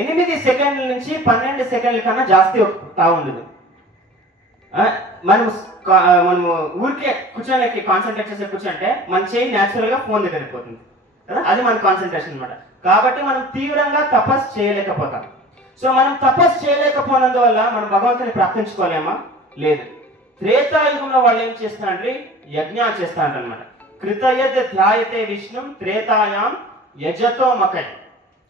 8 సెకండ్ల నుంచి 12 సెకండ్ల కన్నా జాస్తి ఉండదు. మనము ఊరికే కూర్చోడానికి కాన్సన్ట్రేట్ చేసే కూర్చుంటే మన చేయి న్యాచురల్ గా ఫోన్ దగ్గర పోతుంది కదా, అది మన కాన్సన్ట్రేషన్ అనమాట. కాబట్టి మనం తీవ్రంగా తపస్సు చేయలేకపోతాం. సో మనం తపస్సు చేయలేకపోయినందువల్ల మనం భగవంతుని ప్రార్థించుకోలేమా? లేదు. త్రేతాయుగంలో వాళ్ళు ఏం చేస్తారంటే యజ్ఞాలు చేస్తారంటనమాట. కృతయద్ ధ్యాయతే విష్ణు త్రేతాయాం యజతో మకై.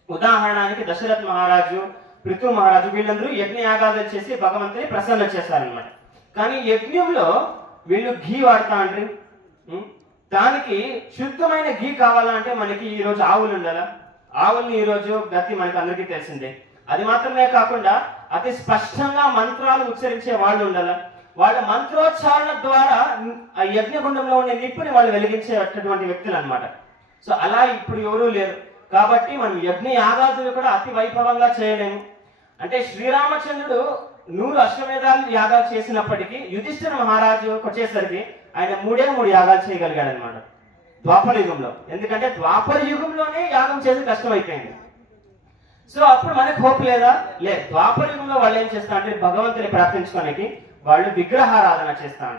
ఉదాహరణకి దశరథ్ మహారాజు, పృథు మహారాజు వీళ్ళందరూ యజ్ఞయాగాలు చేసి భగవంతుని ప్రసన్న చేశారనమాట. కానీ యజ్ఞంలో వీళ్ళు ఘీ వాడతాండ్రి. దానికి శుద్ధమైన ఘీ కావాలంటే మనకి ఈ రోజు ఆవులు ఉండాలా? ఆవుల్ని ఈ రోజు గతి మనకి అందరికీ తెలిసిందే. అది మాత్రమే కాకుండా అతి స్పష్టంగా మంత్రాలు ఉచ్చరించే వాళ్ళు ఉండాలా? వాళ్ళ మంత్రోచ్చారణ ద్వారా ఆ యజ్ఞగుండంలో ఉండే నిప్పుని వాళ్ళు వెలిగించేటటువంటి వ్యక్తులు అనమాట. సో అలా ఇప్పుడు ఎవరూ లేరు. కాబట్టి మనం యజ్ఞ యాగాదులు కూడా అతి వైభవంగా చేయలేము. అంటే శ్రీరామచంద్రుడు 100 అశ్వమేధాలు యాగాలు చేసినప్పటికీ యుధిష్ఠిర మహారాజు వచ్చేసరికి ఆయన 3 యాగాలు చేయగలిగాడు అనమాట ద్వాపర యుగంలో. ఎందుకంటే ద్వాపర యుగంలోనే యాగం చేసి కష్టమైపోయింది. సో అప్పుడు మనకు హోప్ లేదా? లేదు. ద్వాపర యుగంలో వాళ్ళు ఏం చేస్తా అంటే భగవంతుని ప్రార్థించుకోనికి వాళ్ళు విగ్రహారాధన చేస్తాను.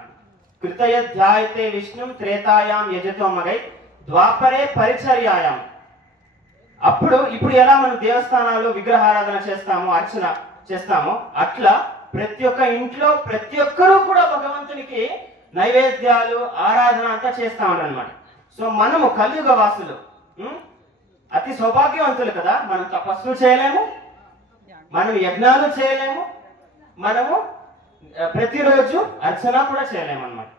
కృతయద్ ధ్యాయతే విష్ణు త్రేతాయాం యజతో మగై ద్వాపరే పరిచర్యాయాం. ఇప్పుడు ఎలా మనం దేవస్థానాల్లో విగ్రహారాధన చేస్తామో, అర్చన చేస్తామో, అట్లా ప్రతి ఒక్క ఇంట్లో ప్రతి ఒక్కరూ కూడా భగవంతునికి నైవేద్యాలు, ఆరాధన అంతా చేస్తా ఉంటారు అనమాట. సో మనము కలియుగ వాసులు అతి సౌభాగ్యవంతులు కదా. మనం తపస్సు చేయలేము, మనం యజ్ఞాలు చేయలేము, మనము ప్రతిరోజు అర్చన కూడా చేయలేము అన్నమాట.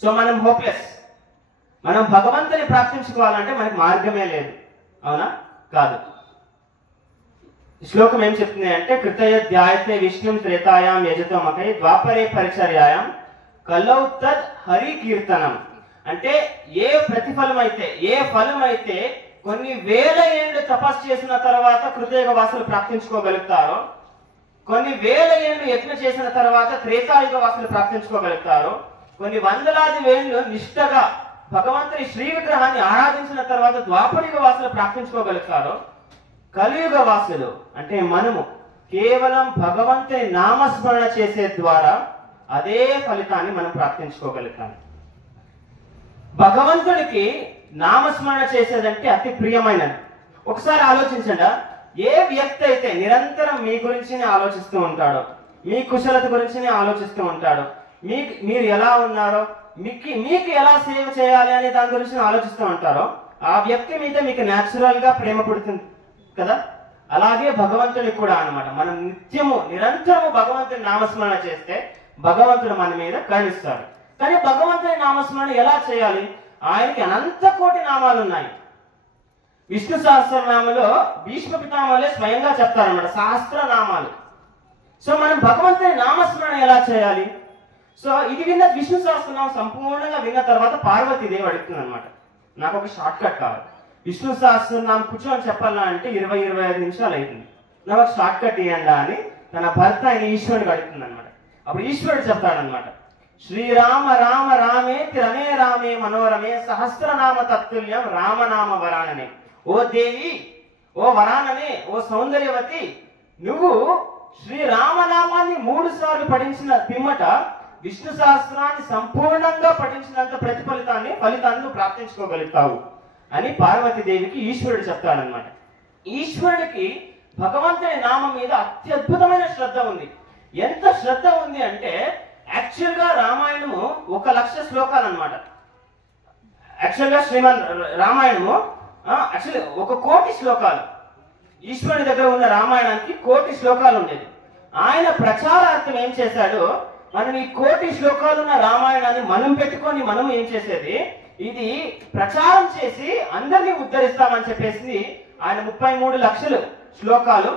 సో మనం హోప్లెస్. మనం భగవంతుని ప్రార్థించుకోవాలంటే మనకి మార్గమే లేదు, అవునా కాదు. శ్లోకం ఏం చెప్తుంది అంటే, కృతయ ధ్యాయతే విష్ణుం త్రేతాయాం యజతో మకై ద్వాపరే పరిచర్యాయాం కలౌ తద్ హరి కీర్తనం. అంటే ఏ ప్రతిఫలం అయితే, ఏ ఫలం అయితే కొన్ని వేల ఏళ్ళు తపస్సు చేసిన తర్వాత కృతయుగ వాసులు ప్రార్థించుకోగలుగుతారో, కొన్ని వేల ఏళ్ళు యజ్ఞ చేసిన తర్వాత త్రేతాయుగ వాసులు ప్రార్థించుకోగలుగుతారో, కొన్ని వందలాది వేళ్ళు నిష్ఠగా భగవంతుని శ్రీ విగ్రహాన్ని ఆరాధించిన తర్వాత ద్వాపరయుగ వాసులు ప్రార్థించుకోగలుగుతారో, కలియుగ వాసులు అంటే మనము కేవలం భగవంతుని నామస్మరణ చేసే ద్వారా అదే ఫలితాన్ని మనం ప్రార్థించుకోగలుగుతాం. భగవంతుడికి నామస్మరణ చేసేదంటే అతి ప్రియమైనది. ఒకసారి ఆలోచించండి, ఏ వ్యక్తి అయితే నిరంతరం మీ గురించినే ఆలోచిస్తూ ఉంటాడో, మీ కుశలత గురించినే ఆలోచిస్తూ ఉంటాడో, మీరు ఎలా ఉన్నారో, మీకు ఎలా సేవ చేయాలి అనే దాని గురించి ఆలోచిస్తూ ఉంటారో, ఆ వ్యక్తి మీద మీకు న్యాచురల్ గా ప్రేమ పుడుతుంది కదా. అలాగే భగవంతుడికి కూడా అన్నమాట. మనం నిత్యము నిరంతరము భగవంతుని నామస్మరణ చేస్తే భగవంతుడు మన మీద కరుణిస్తాడు. కానీ భగవంతుని నామస్మరణ ఎలా చేయాలి? ఆయనకి అనంత కోటి నామాలు ఉన్నాయి. విష్ణు సహస్రనామంలో భీష్మ పితామహులే స్వయంగా చెప్తారన్నమాట, సహస్రనామాలు. సో మనం భగవంతుని నామస్మరణ ఎలా చేయాలి? సో ఇది విన్న విష్ణు సహస్రనామం సంపూర్ణంగా విన్న తర్వాత పార్వతీదేవి అడుగుతుంది అనమాట, నాకు ఒక షార్ట్ కట్ కావాలి. విష్ణు సహస్రనామం కూర్చొని చెప్పాలా అంటే 20-25 నిమిషాలు అవుతుంది, నాకు ఒక షార్ట్ కట్ ఇవ్వండి అని తన భర్త ఆయన ఈశ్వరుడికి అడుగుతుంది అనమాట. అప్పుడు ఈశ్వరుడు చెప్తాడనమాట, శ్రీరామ రామ రామేతి రమే రామే మనోరమే సహస్రనామ తత్తుల్యం రామనామ వరాననే. ఓ దేవి, ఓ వరాననే, ఓ సౌందర్యవతి, నువ్వు శ్రీరామనామాన్ని 3 సార్లు పఠించిన పిమ్మట విష్ణు సహస్రాన్ని సంపూర్ణంగా పఠించినంత ఫలితాన్ని ప్రార్థించుకోగలుగుతావు అని పార్వతీదేవికి ఈశ్వరుడు చెప్తాడనమాట. ఈశ్వరుడికి భగవంతుని నామం మీద అత్యద్భుతమైన శ్రద్ధ ఉంది. ఎంత శ్రద్ధ ఉంది అంటే యాక్చువల్ గా రామాయణము 1,00,000 శ్లోకాలు అనమాట. యాక్చువల్ గా శ్రీమన్ రామాయణము యాక్చువల్లీ 1,00,00,000 శ్లోకాలు. ఈశ్వరుని దగ్గర ఉన్న రామాయణానికి 1,00,00,000 శ్లోకాలు ఉండేది. ఆయన ప్రచారార్థం ఏం చేశాడు, మనం ఈ 1,00,00,000 శ్లోకాలు ఉన్న రామాయణాన్ని మనం పెట్టుకొని మనం ఏం చేసేది, ఇది ప్రచారం చేసి అందరినీ ఉద్ధరిస్తామని చెప్పేసి ఆయన 33 లక్షల శ్లోకాలు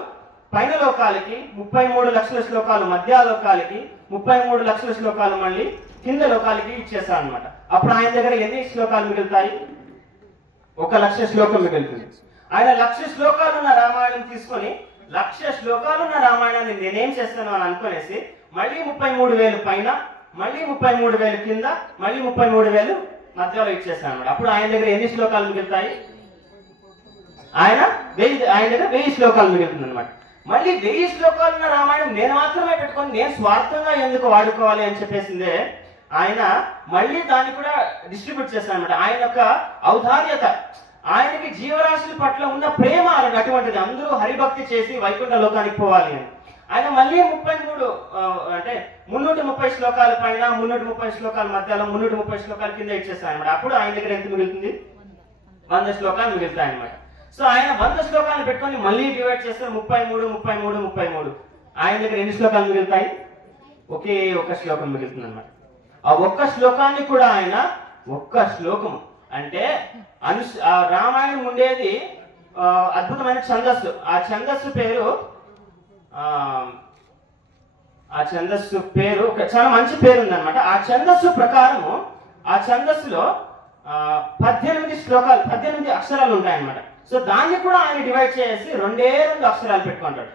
పైన లోకాలకి, 33 లక్షల శ్లోకాలు మధ్య లోకాలకి, 33 లక్షల శ్లోకాలు మళ్ళీ కింద లోకాలకి ఇచ్చేస్తాడు అనమాట. అప్పుడు ఆయన దగ్గర ఎన్ని శ్లోకాలు మిగులుతాయి? 1,00,000 శ్లోకం మిగులుతుంది. ఆయన 1,00,000 శ్లోకాలు ఉన్న రామాయణం తీసుకొని 1,00,000 శ్లోకాలు ఉన్న రామాయణాన్ని నేనేం చేస్తాను అని అనుకునేసి మళ్ళీ 33,000 పైన, మళ్ళీ 33,000 కింద, మళ్ళీ 33,000 మధ్యలో ఇచ్చేస్తాను అనమాట. అప్పుడు ఆయన దగ్గర ఎన్ని శ్లోకాలు మిగులుతాయి? ఆయన దగ్గర 1000 శ్లోకాలు మిగులుతుంది అనమాట. మళ్ళీ 1000 శ్లోకాలు ఉన్న రామాయణం నేను మాత్రమే పెట్టుకొని నేను స్వార్థంగా ఎందుకు వాడుకోవాలి అని చెప్పేసిందే ఆయన మళ్ళీ దాన్ని కూడా డిస్ట్రిబ్యూట్ చేస్తాను అనమాట. ఆయన యొక్క ఔదార్యత, ఆయనకి జీవరాశుల పట్ల ఉన్న ప్రేమ అటువంటిది. అందరూ హరిభక్తి చేసి వైకుంఠ లోకానికి పోవాలి అని ఆయన మళ్ళీ 330 శ్లోకాల పైన, 330 శ్లోకాల మధ్యలో, 330 శ్లోకాల కింద ఇచ్చేస్తాను అనమాట. అప్పుడు ఆయన దగ్గర ఎంత మిగులుతుంది? 100 శ్లోకాలు మిగులుతాయి అనమాట. సో ఆయన 100 శ్లోకాలను పెట్టుకొని మళ్ళీ డివైడ్ చేస్తే 33. ఆయన దగ్గర ఎన్ని శ్లోకాలు మిగులుతాయి? ఒకే ఒక శ్లోకం మిగులుతుంది అనమాట. ఆ ఒక్క శ్లోకాన్ని కూడా ఆయన ఒక్క శ్లోకం అంటే ఆ రామాయణం ఉండేది అద్భుతమైన ఛందస్సు. ఆ ఛందస్సు పేరు చాలా మంచి పేరు ఉందన్నమాట. ఆ ఛందస్సు ప్రకారము ఆ ఛందస్సులో 18 శ్లోకాలు, 18 అక్షరాలు ఉంటాయన్నమాట. సో దాన్ని కూడా ఆయన డివైడ్ చేసి 2 అక్షరాలు పెట్టుకుంటాడు.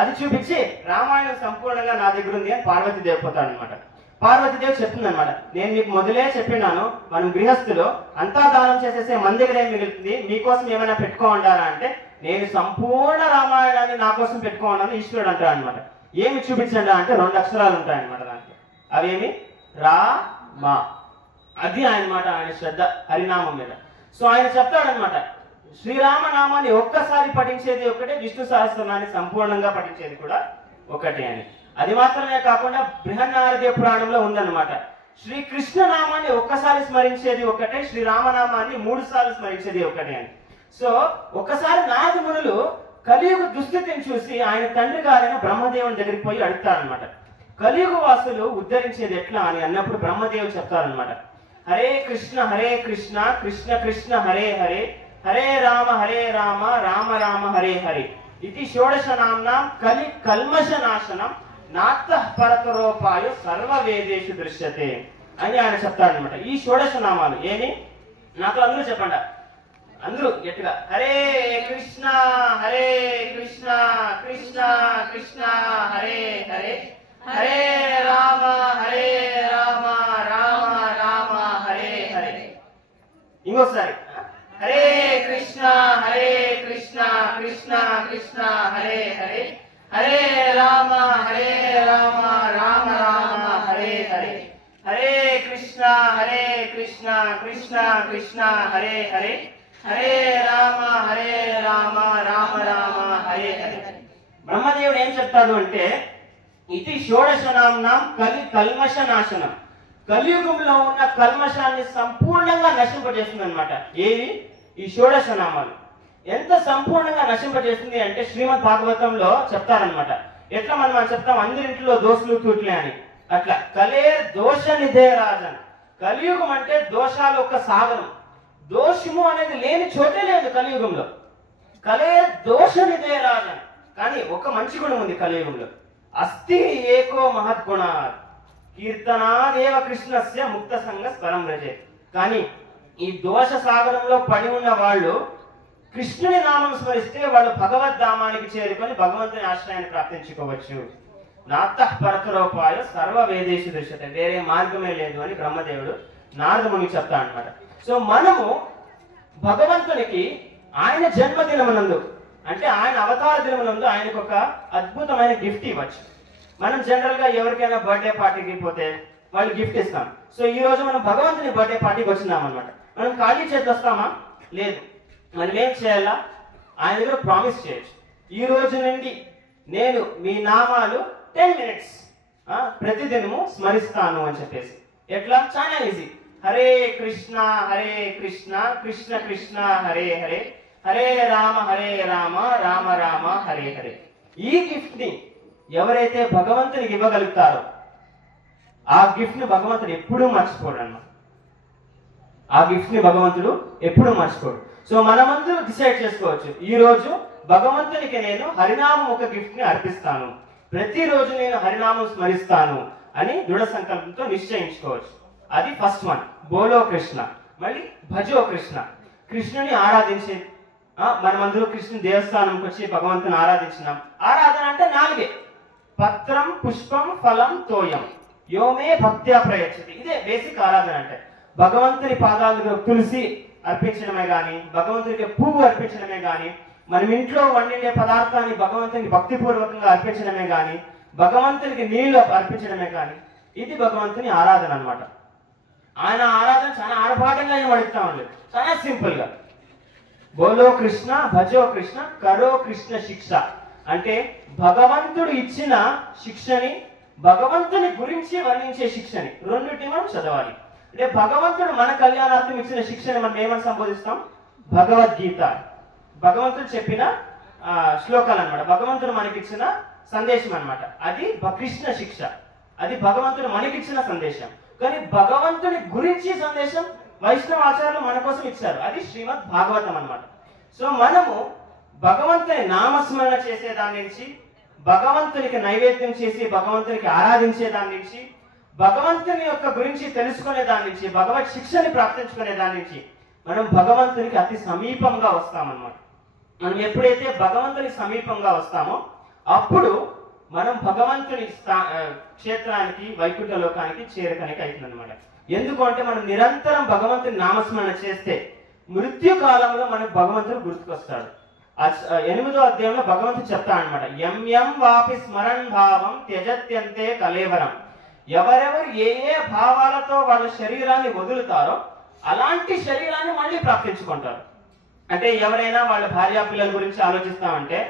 అది చూపించి రామాయణం సంపూర్ణంగా నా దగ్గర ఉంది అని పార్వతీదేవి పోతాడు అనమాట. పార్వతీదేవి చెప్తుంది అనమాట, నేను మీకు మొదలే చెప్పినాను, మనం గృహస్థులు అంతా దానం చేసేసే మన దగ్గర ఏం మిగులుతుంది, మీకోసం ఏమైనా పెట్టుకోమంటారా అంటే నేను సంపూర్ణ రామాయణాన్ని నా కోసం పెట్టుకోమన్నాను ఈశ్వరుడు అంటాడు అనమాట. ఏమి చూపించండి అంటే 2 అక్షరాలు ఉంటాయన్నమాట దాంట్లో. అవేమి? రా మా. అది ఆయనమాట ఆయన శ్రద్ధ హరినామం మీద. సో ఆయన చెప్తాడనమాట, శ్రీరామనామాన్ని ఒక్కసారి పఠించేది ఒకటే, విష్ణు సహస్రనామాన్ని సంపూర్ణంగా పఠించేది కూడా ఒకటే అని. అది మాత్రమే కాకుండా బృహన్నారద పురాణంలో ఉందన్నమాట, శ్రీకృష్ణ నామాన్ని ఒక్కసారి స్మరించేది ఒకటే, శ్రీరామనామాన్ని 3 సార్లు స్మరించేది ఒకటే అని. సో ఒకసారి నారద మునులు కలియుగ దుస్థితిని చూసి ఆయన తండ్రి గారైన బ్రహ్మదేవుని దగ్గరికి పోయి అడుగుతారనమాట, కలియుగ వాసులు ఉద్ధరించేది ఎట్లా అని అన్నప్పుడు బ్రహ్మదేవుడు చెప్తారనమాట, హరే కృష్ణ కృష్ణ కృష్ణ హరే హరే హరే రామ రామ రామ హరే హరే ఇది షోడశ నామ్నాం కలి కల్మష నాశనం నాత్తః పరతరోపాయ సర్వ వేదేషు దృశ్యతే అని ఆయన చెప్తాడనమాట. ఈ షోడశ నామాలు ఏమి నాతో అందరూ చెప్పండి, అందరూ గట్టిగా హరే కృష్ణ కృష్ణ కృష్ణ హరే హరే హరే రామ రామ రామ హరే హరే. ఇంకోసారి హరే కృష్ణ కృష్ణ కృష్ణ హరే హరే హరే రామ రామ రామ హరే హరే హరే కృష్ణ కృష్ణ కృష్ణ హరే హరే హరే రామ రామ రామ హరే హరే. బ్రహ్మదేవుడు ఏం చెప్తాడు అంటే ఇది షోడశ నామ్నాం కలి కల్మష నాశనం, కలియుగంలో ఉన్న కల్మషాన్ని సంపూర్ణంగా నశింపజేస్తుంది అనమాట. ఏది ఈ షోడశ నామాలు ఎంత సంపూర్ణంగా నశింపజేస్తుంది అంటే శ్రీమద్ భాగవతంలో చెప్తారనమాట. ఎట్లా మనం చెప్తాం అందరింట్లో దోషులు తూట్లే అని, అట్లా కలే దోష నిధే రాజన్. కలియుగం అంటే దోషాలు ఒక సాగరం, దోషము అనేది లేని చోటే లేదు కలియుగంలో. కలే దోష నిధే రాజన్. కానీ ఒక మంచి గుణం ఉంది కలియుగంలో, అస్తి ఏకో మహద్గుణ కీర్తనాదేవ కృష్ణస్య ముక్త సంగ స్వరం రజే. కానీ ఈ దోష సాగరంలో పడి ఉన్న వాళ్ళు కృష్ణుని నామం స్మరిస్తే వాళ్ళు భగవద్ధామానికి చేరుకొని భగవంతుని ఆశ్రయాన్ని ప్రాప్తించుకోవచ్చు. నాత్తః పరతరోపాయ సర్వ వేదేషు దృశ్యతే, వేరే మార్గమే లేదు అని బ్రహ్మదేవుడు నారదమునికి చెప్తా అనమాట. సో మనము భగవంతునికి ఆయన జన్మదినమునందు అంటే ఆయన అవతార దినమునందు ఆయనకు ఒక అద్భుతమైన గిఫ్ట్ ఇవ్వచ్చు. మనం జనరల్ గా ఎవరికైనా బర్త్డే పార్టీకి పోతే వాళ్ళు గిఫ్ట్ ఇస్తాం. సో ఈ రోజు మనం భగవంతుని బర్త్డే పార్టీకి వచ్చినాం అనమాట. మనం ఖాళీ చేతి వస్తామా? లేదు. మనం ఏం చేయాలా? ఆయన దగ్గర ప్రామిస్ చేయొచ్చు, ఈ రోజు నుండి నేను మీ నామాలు 10 minutes ప్రతిదినము స్మరిస్తాను అని చెప్పేసి. ఎట్లా? చాలా ఈజీ. హరే కృష్ణ కృష్ణ కృష్ణ హరే హరే హరే రామ రామ రామ హరే హరే. ఈ గిఫ్ట్ ని ఎవరైతే భగవంతునికి ఇవ్వగలుగుతారో ఆ గిఫ్ట్ ని భగవంతుడు ఎప్పుడూ మర్చిపోడు అన్నమాట. ఆ గిఫ్ట్ ని భగవంతుడు ఎప్పుడూ మర్చిపోడు. సో మనమందరూ డిసైడ్ చేసుకోవచ్చు, ఈ రోజు భగవంతునికి నేను హరినామం ఒక గిఫ్ట్ ని అర్పిస్తాను, ప్రతిరోజు నేను హరినామం స్మరిస్తాను అని దృఢ సంకల్పంతో నిశ్చయించుకోవచ్చు. అది ఫస్ట్ వన్, బోలో కృష్ణ. మళ్ళీ భజో కృష్ణ, కృష్ణుని ఆరాధించే. మనమందరూ కృష్ణుని దేవస్థానంకి వచ్చి భగవంతుని ఆరాధించినాం. ఆరాధన అంటే 4: పత్రం పుష్పం ఫలం తోయం యోమే భక్త్యా ప్రయచ్చతి. ఇదే బేసిక్ ఆరాధన అంటే. భగవంతుని పాదాల దగ్గర తులసి అర్పించడమే గాని, భగవంతునికి పువ్వు అర్పించడమే గాని, మనం ఇంట్లో వండిండే పదార్థాన్ని భగవంతునికి భక్తిపూర్వకంగా అర్పించడమే గాని, భగవంతునికి నీళ్లు అర్పించడమే గాని, ఇది భగవంతుని ఆరాధన అన్నమాట. ఆయన ఆరాధన చాలా ఆర్భాటంగా ఏం అడుగుతా ఉండలేదు, చాలా సింపుల్ గా బోలో కృష్ణ భజో కృష్ణ కరో కృష్ణ శిక్ష. అంటే భగవంతుడు ఇచ్చిన శిక్షని, భగవంతుని గురించి వర్ణించే శిక్షని రెండింటిని మనం చదవాలి. అంటే భగవంతుడు మన కళ్యాణార్థం ఇచ్చిన శిక్షని మనం ఏమని సంబోధిస్తాం? భగవద్గీత. భగవంతుడు చెప్పిన శ్లోకాలు అన్నమాట, భగవంతుడు మనకిచ్చిన సందేశం అన్నమాట. అది కృష్ణ శిక్ష, అది భగవంతుడు మనకిచ్చిన సందేశం. కానీ భగవంతుని గురించి సందేశం వైష్ణవ ఆచార్యులు మన కోసం ఇచ్చారు, అది శ్రీమద్ భాగవతం అన్నమాట. సో మనము భగవంతుని నామస్మరణ చేసే దాని నుంచి, భగవంతునికి నైవేద్యం చేసి భగవంతునికి ఆరాధించే దాని నుంచి, భగవంతుని యొక్క గురించి తెలుసుకునే దాని నుంచి, భగవత్ శిక్షని ప్రాప్తించుకునే దాని నుంచి మనం భగవంతునికి అతి సమీపంగా వస్తామన్నమాట. మనం ఎప్పుడైతే భగవంతుని సమీపంగా వస్తామో అప్పుడు మనం భగవంతుని క్షేత్రానికి, వైకుంఠ లోకానికి చేరకనికి అవుతుంది అనమాట. ఎందుకంటే మనం నిరంతరం భగవంతుని నామస్మరణ చేస్తే మృత్యు కాలంలో మనకు భగవంతుడు గుర్తుకొస్తాడు. 8వ అధ్యాయంలో భగవంతుడు చెప్తా అనమాట, ఎం వాపి స్మరణ్ భావం త్యజత్యంతే కలేవరం. ఎవరెవరు ఏ ఏ భావాలతో వాళ్ళ శరీరాన్ని వదులుతారో అలాంటి శరీరాన్ని మళ్ళీ ప్రాప్తించుకుంటారు. అంటే ఎవరైనా వాళ్ళ భార్యా పిల్లల గురించి ఆలోచిస్తామంటే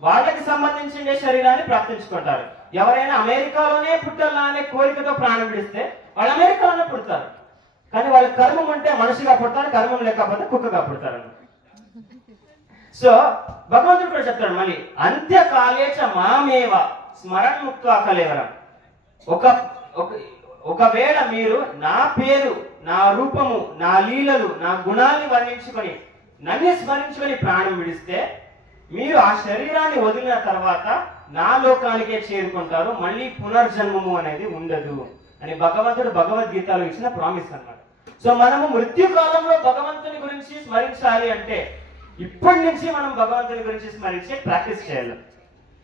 వాళ్ళకి సంబంధించిన శరీరాన్ని ప్రాప్తించుకుంటారు. ఎవరైనా అమెరికాలోనే పుట్టాలా అనే కోరికతో ప్రాణం విడిస్తే వాళ్ళు అమెరికాలోనే పుడతారు. కానీ వాళ్ళ కర్మం ఉంటే మనిషిగా పుడతారు, కర్మం లేకపోతే కుక్కగా పుడతారు. సో భగవంతుడు కూడా చెప్తాడు మళ్ళీ, అంత్యకాలేచ మామేవ స్మరణ్ ముక్త్వా కలేవరం. ఒకవేళ మీరు నా పేరు నా రూపము, నా లీలలు, నా గుణాన్ని వర్ణించుకొని నన్ను స్మరించుకొని ప్రాణం విడిస్తే మీరు ఆ శరీరాన్ని వదిలిన తర్వాత నా లోకానికే చేరుకుంటారు, మళ్ళీ పునర్జన్మము అనేది ఉండదు అని భగవంతుడు భగవద్గీతలో ఇచ్చిన ప్రామిస్ అన్నమాట. సో మనము మృత్యుకాలంలో భగవంతుని గురించి స్మరించాలి అంటే ఇప్పటి నుంచి మనం భగవంతుని గురించి స్మరించే ప్రాక్టీస్ చేయాలి.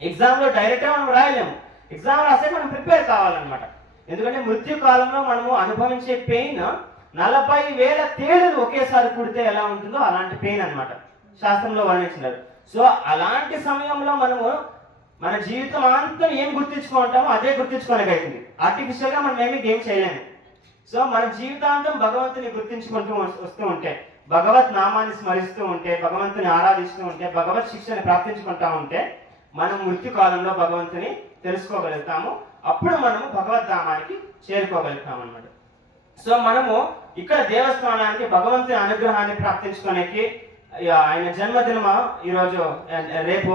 ఎగ్జామ్ లో డైరెక్ట్ గా మనం రాయలేము, ఎగ్జామ్ రాసే మనం ప్రిపేర్ కావాలన్నమాట. ఎందుకంటే మృత్యు కాలంలో మనము అనుభవించే పెయిన్ 40,000 తేళ్లు ఒకేసారి కుడితే ఎలా ఉంటుందో అలాంటి పెయిన్ అన్నమాట, శాస్త్రంలో వర్ణించినారు. సో అలాంటి సమయంలో మనము మన జీవితం అంతా ఏం గుర్తించుకుంటామో అదే గుర్తించుకోలేకపోతుంది. ఆర్టిఫిషియల్ గా మనం ఏమీ గేమ్ చేయలేము. సో మన జీవితాంతం భగవంతుని గుర్తించుకుంటూ వస్తూ ఉంటే, భగవత్ నామాన్ని స్మరిస్తూ ఉంటే, భగవంతుని ఆరాధిస్తూ ఉంటే, భగవత్ శిక్షని ప్రాప్తించుకుంటా ఉంటే మనం మృత్యు కాలంలో భగవంతుని తెలుసుకోగలుగుతాము. అప్పుడు మనము భగవద్ధామానికి చేరుకోగలుగుతాం అన్నమాట. సో మనము ఇక్కడ దేవస్థానానికి భగవంతుని అనుగ్రహాన్ని ప్రాప్తించుకోనికి ఆయన జన్మదిన ఈరోజు రేపు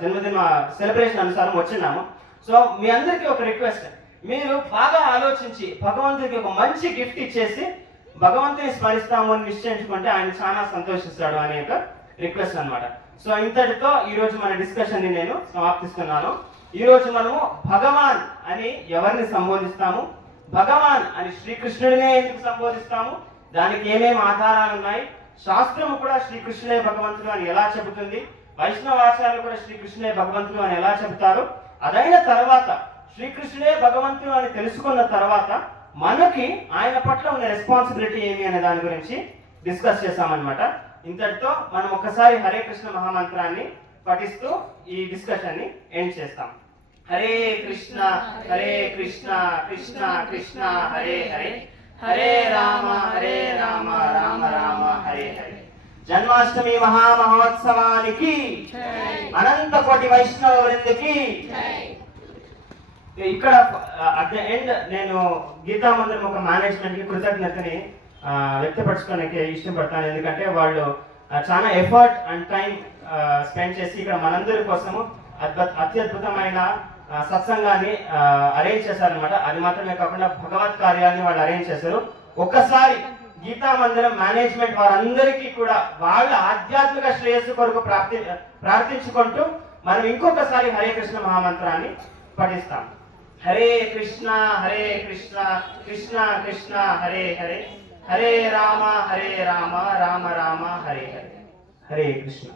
జన్మదిన సెలబ్రేషన్ అనుసారం వచ్చినాము. సో మీ అందరికీ ఒక రిక్వెస్ట్, మీరు బాగా ఆలోచించి భగవంతుడికి ఒక మంచి గిఫ్ట్ ఇచ్చేసి భగవంతుని స్మరిస్తాము అని నిశ్చయించుకుంటే ఆయన చాలా సంతోషిస్తాడు అనే ఒక రిక్వెస్ట్ అన్నమాట. సో ఇంతటితో ఈ రోజు మన డిస్కషన్ ని నేను సమాప్తిస్తున్నాను. ఈ రోజు మనము భగవాన్ అని ఎవరిని సంబోధిస్తాము, భగవాన్ అని శ్రీకృష్ణుడినే ఎందుకు సంబోధిస్తాము, దానికి ఏమేమి ఆధారాలు ఉన్నాయి, శాస్త్రము కూడా శ్రీకృష్ణుడే భగవంతుడు అని ఎలా చెబుతుంది, వైష్ణవాచార్యులు కూడా శ్రీకృష్ణుడే భగవంతుడు అని ఎలా చెబుతారు, అదైన తర్వాత శ్రీకృష్ణుడే భగవంతుడు అని తెలుసుకున్న తర్వాత మనకి ఆయన పట్ల ఉన్న రెస్పాన్సిబిలిటీ ఏమి అనే దాని గురించి డిస్కస్ చేశామన్నమాట. ఇంతటితో మనం ఒకసారి హరే కృష్ణ మహామంత్రాన్ని పఠిస్తూ ఈ డిస్కషన్ ని ఎండ్ చేస్తాం. హరే కృష్ణ కృష్ణ కృష్ణ హరే హరే, హరే రామ రామ రామ హరే హరే. జన్మాష్టమి మహామహోత్సవానికి అనంత కోటి వైష్ణవ వృందకి ఇక్కడ అట్ ద ఎండ్ నేను గీతా మందిరం ఒక మేనేజ్మెంట్ కి కృతజ్ఞతని వ్యక్తపరచుకోవడానికి ఇష్టపడతాను. ఎందుకంటే వాళ్ళు చాలా ఎఫర్ట్ అండ్ టైం స్పెండ్ చేసి ఇక్కడ మనందరి కోసము అత్యద్భుతమైన సత్సంగాన్ని అరేంజ్ చేశారనమాట. అది మాత్రమే కాకుండా భగవత్ కార్యాన్ని వాళ్ళు అరేంజ్ చేశారు. ఒక్కసారి గీతా మందిరం మేనేజ్మెంట్ వారందరికీ కూడా వాళ్ళ ఆధ్యాత్మిక శ్రేయస్సు కొరకు ప్రార్థించుకుంటూ మనం ఇంకొకసారి హరే కృష్ణ మహామంత్రాన్ని పఠిస్తాం. హరే కృష్ణ కృష్ణ కృష్ణ హరే హరే, హరే రామ రామ రామ హరే హరే. హరే కృష్ణ.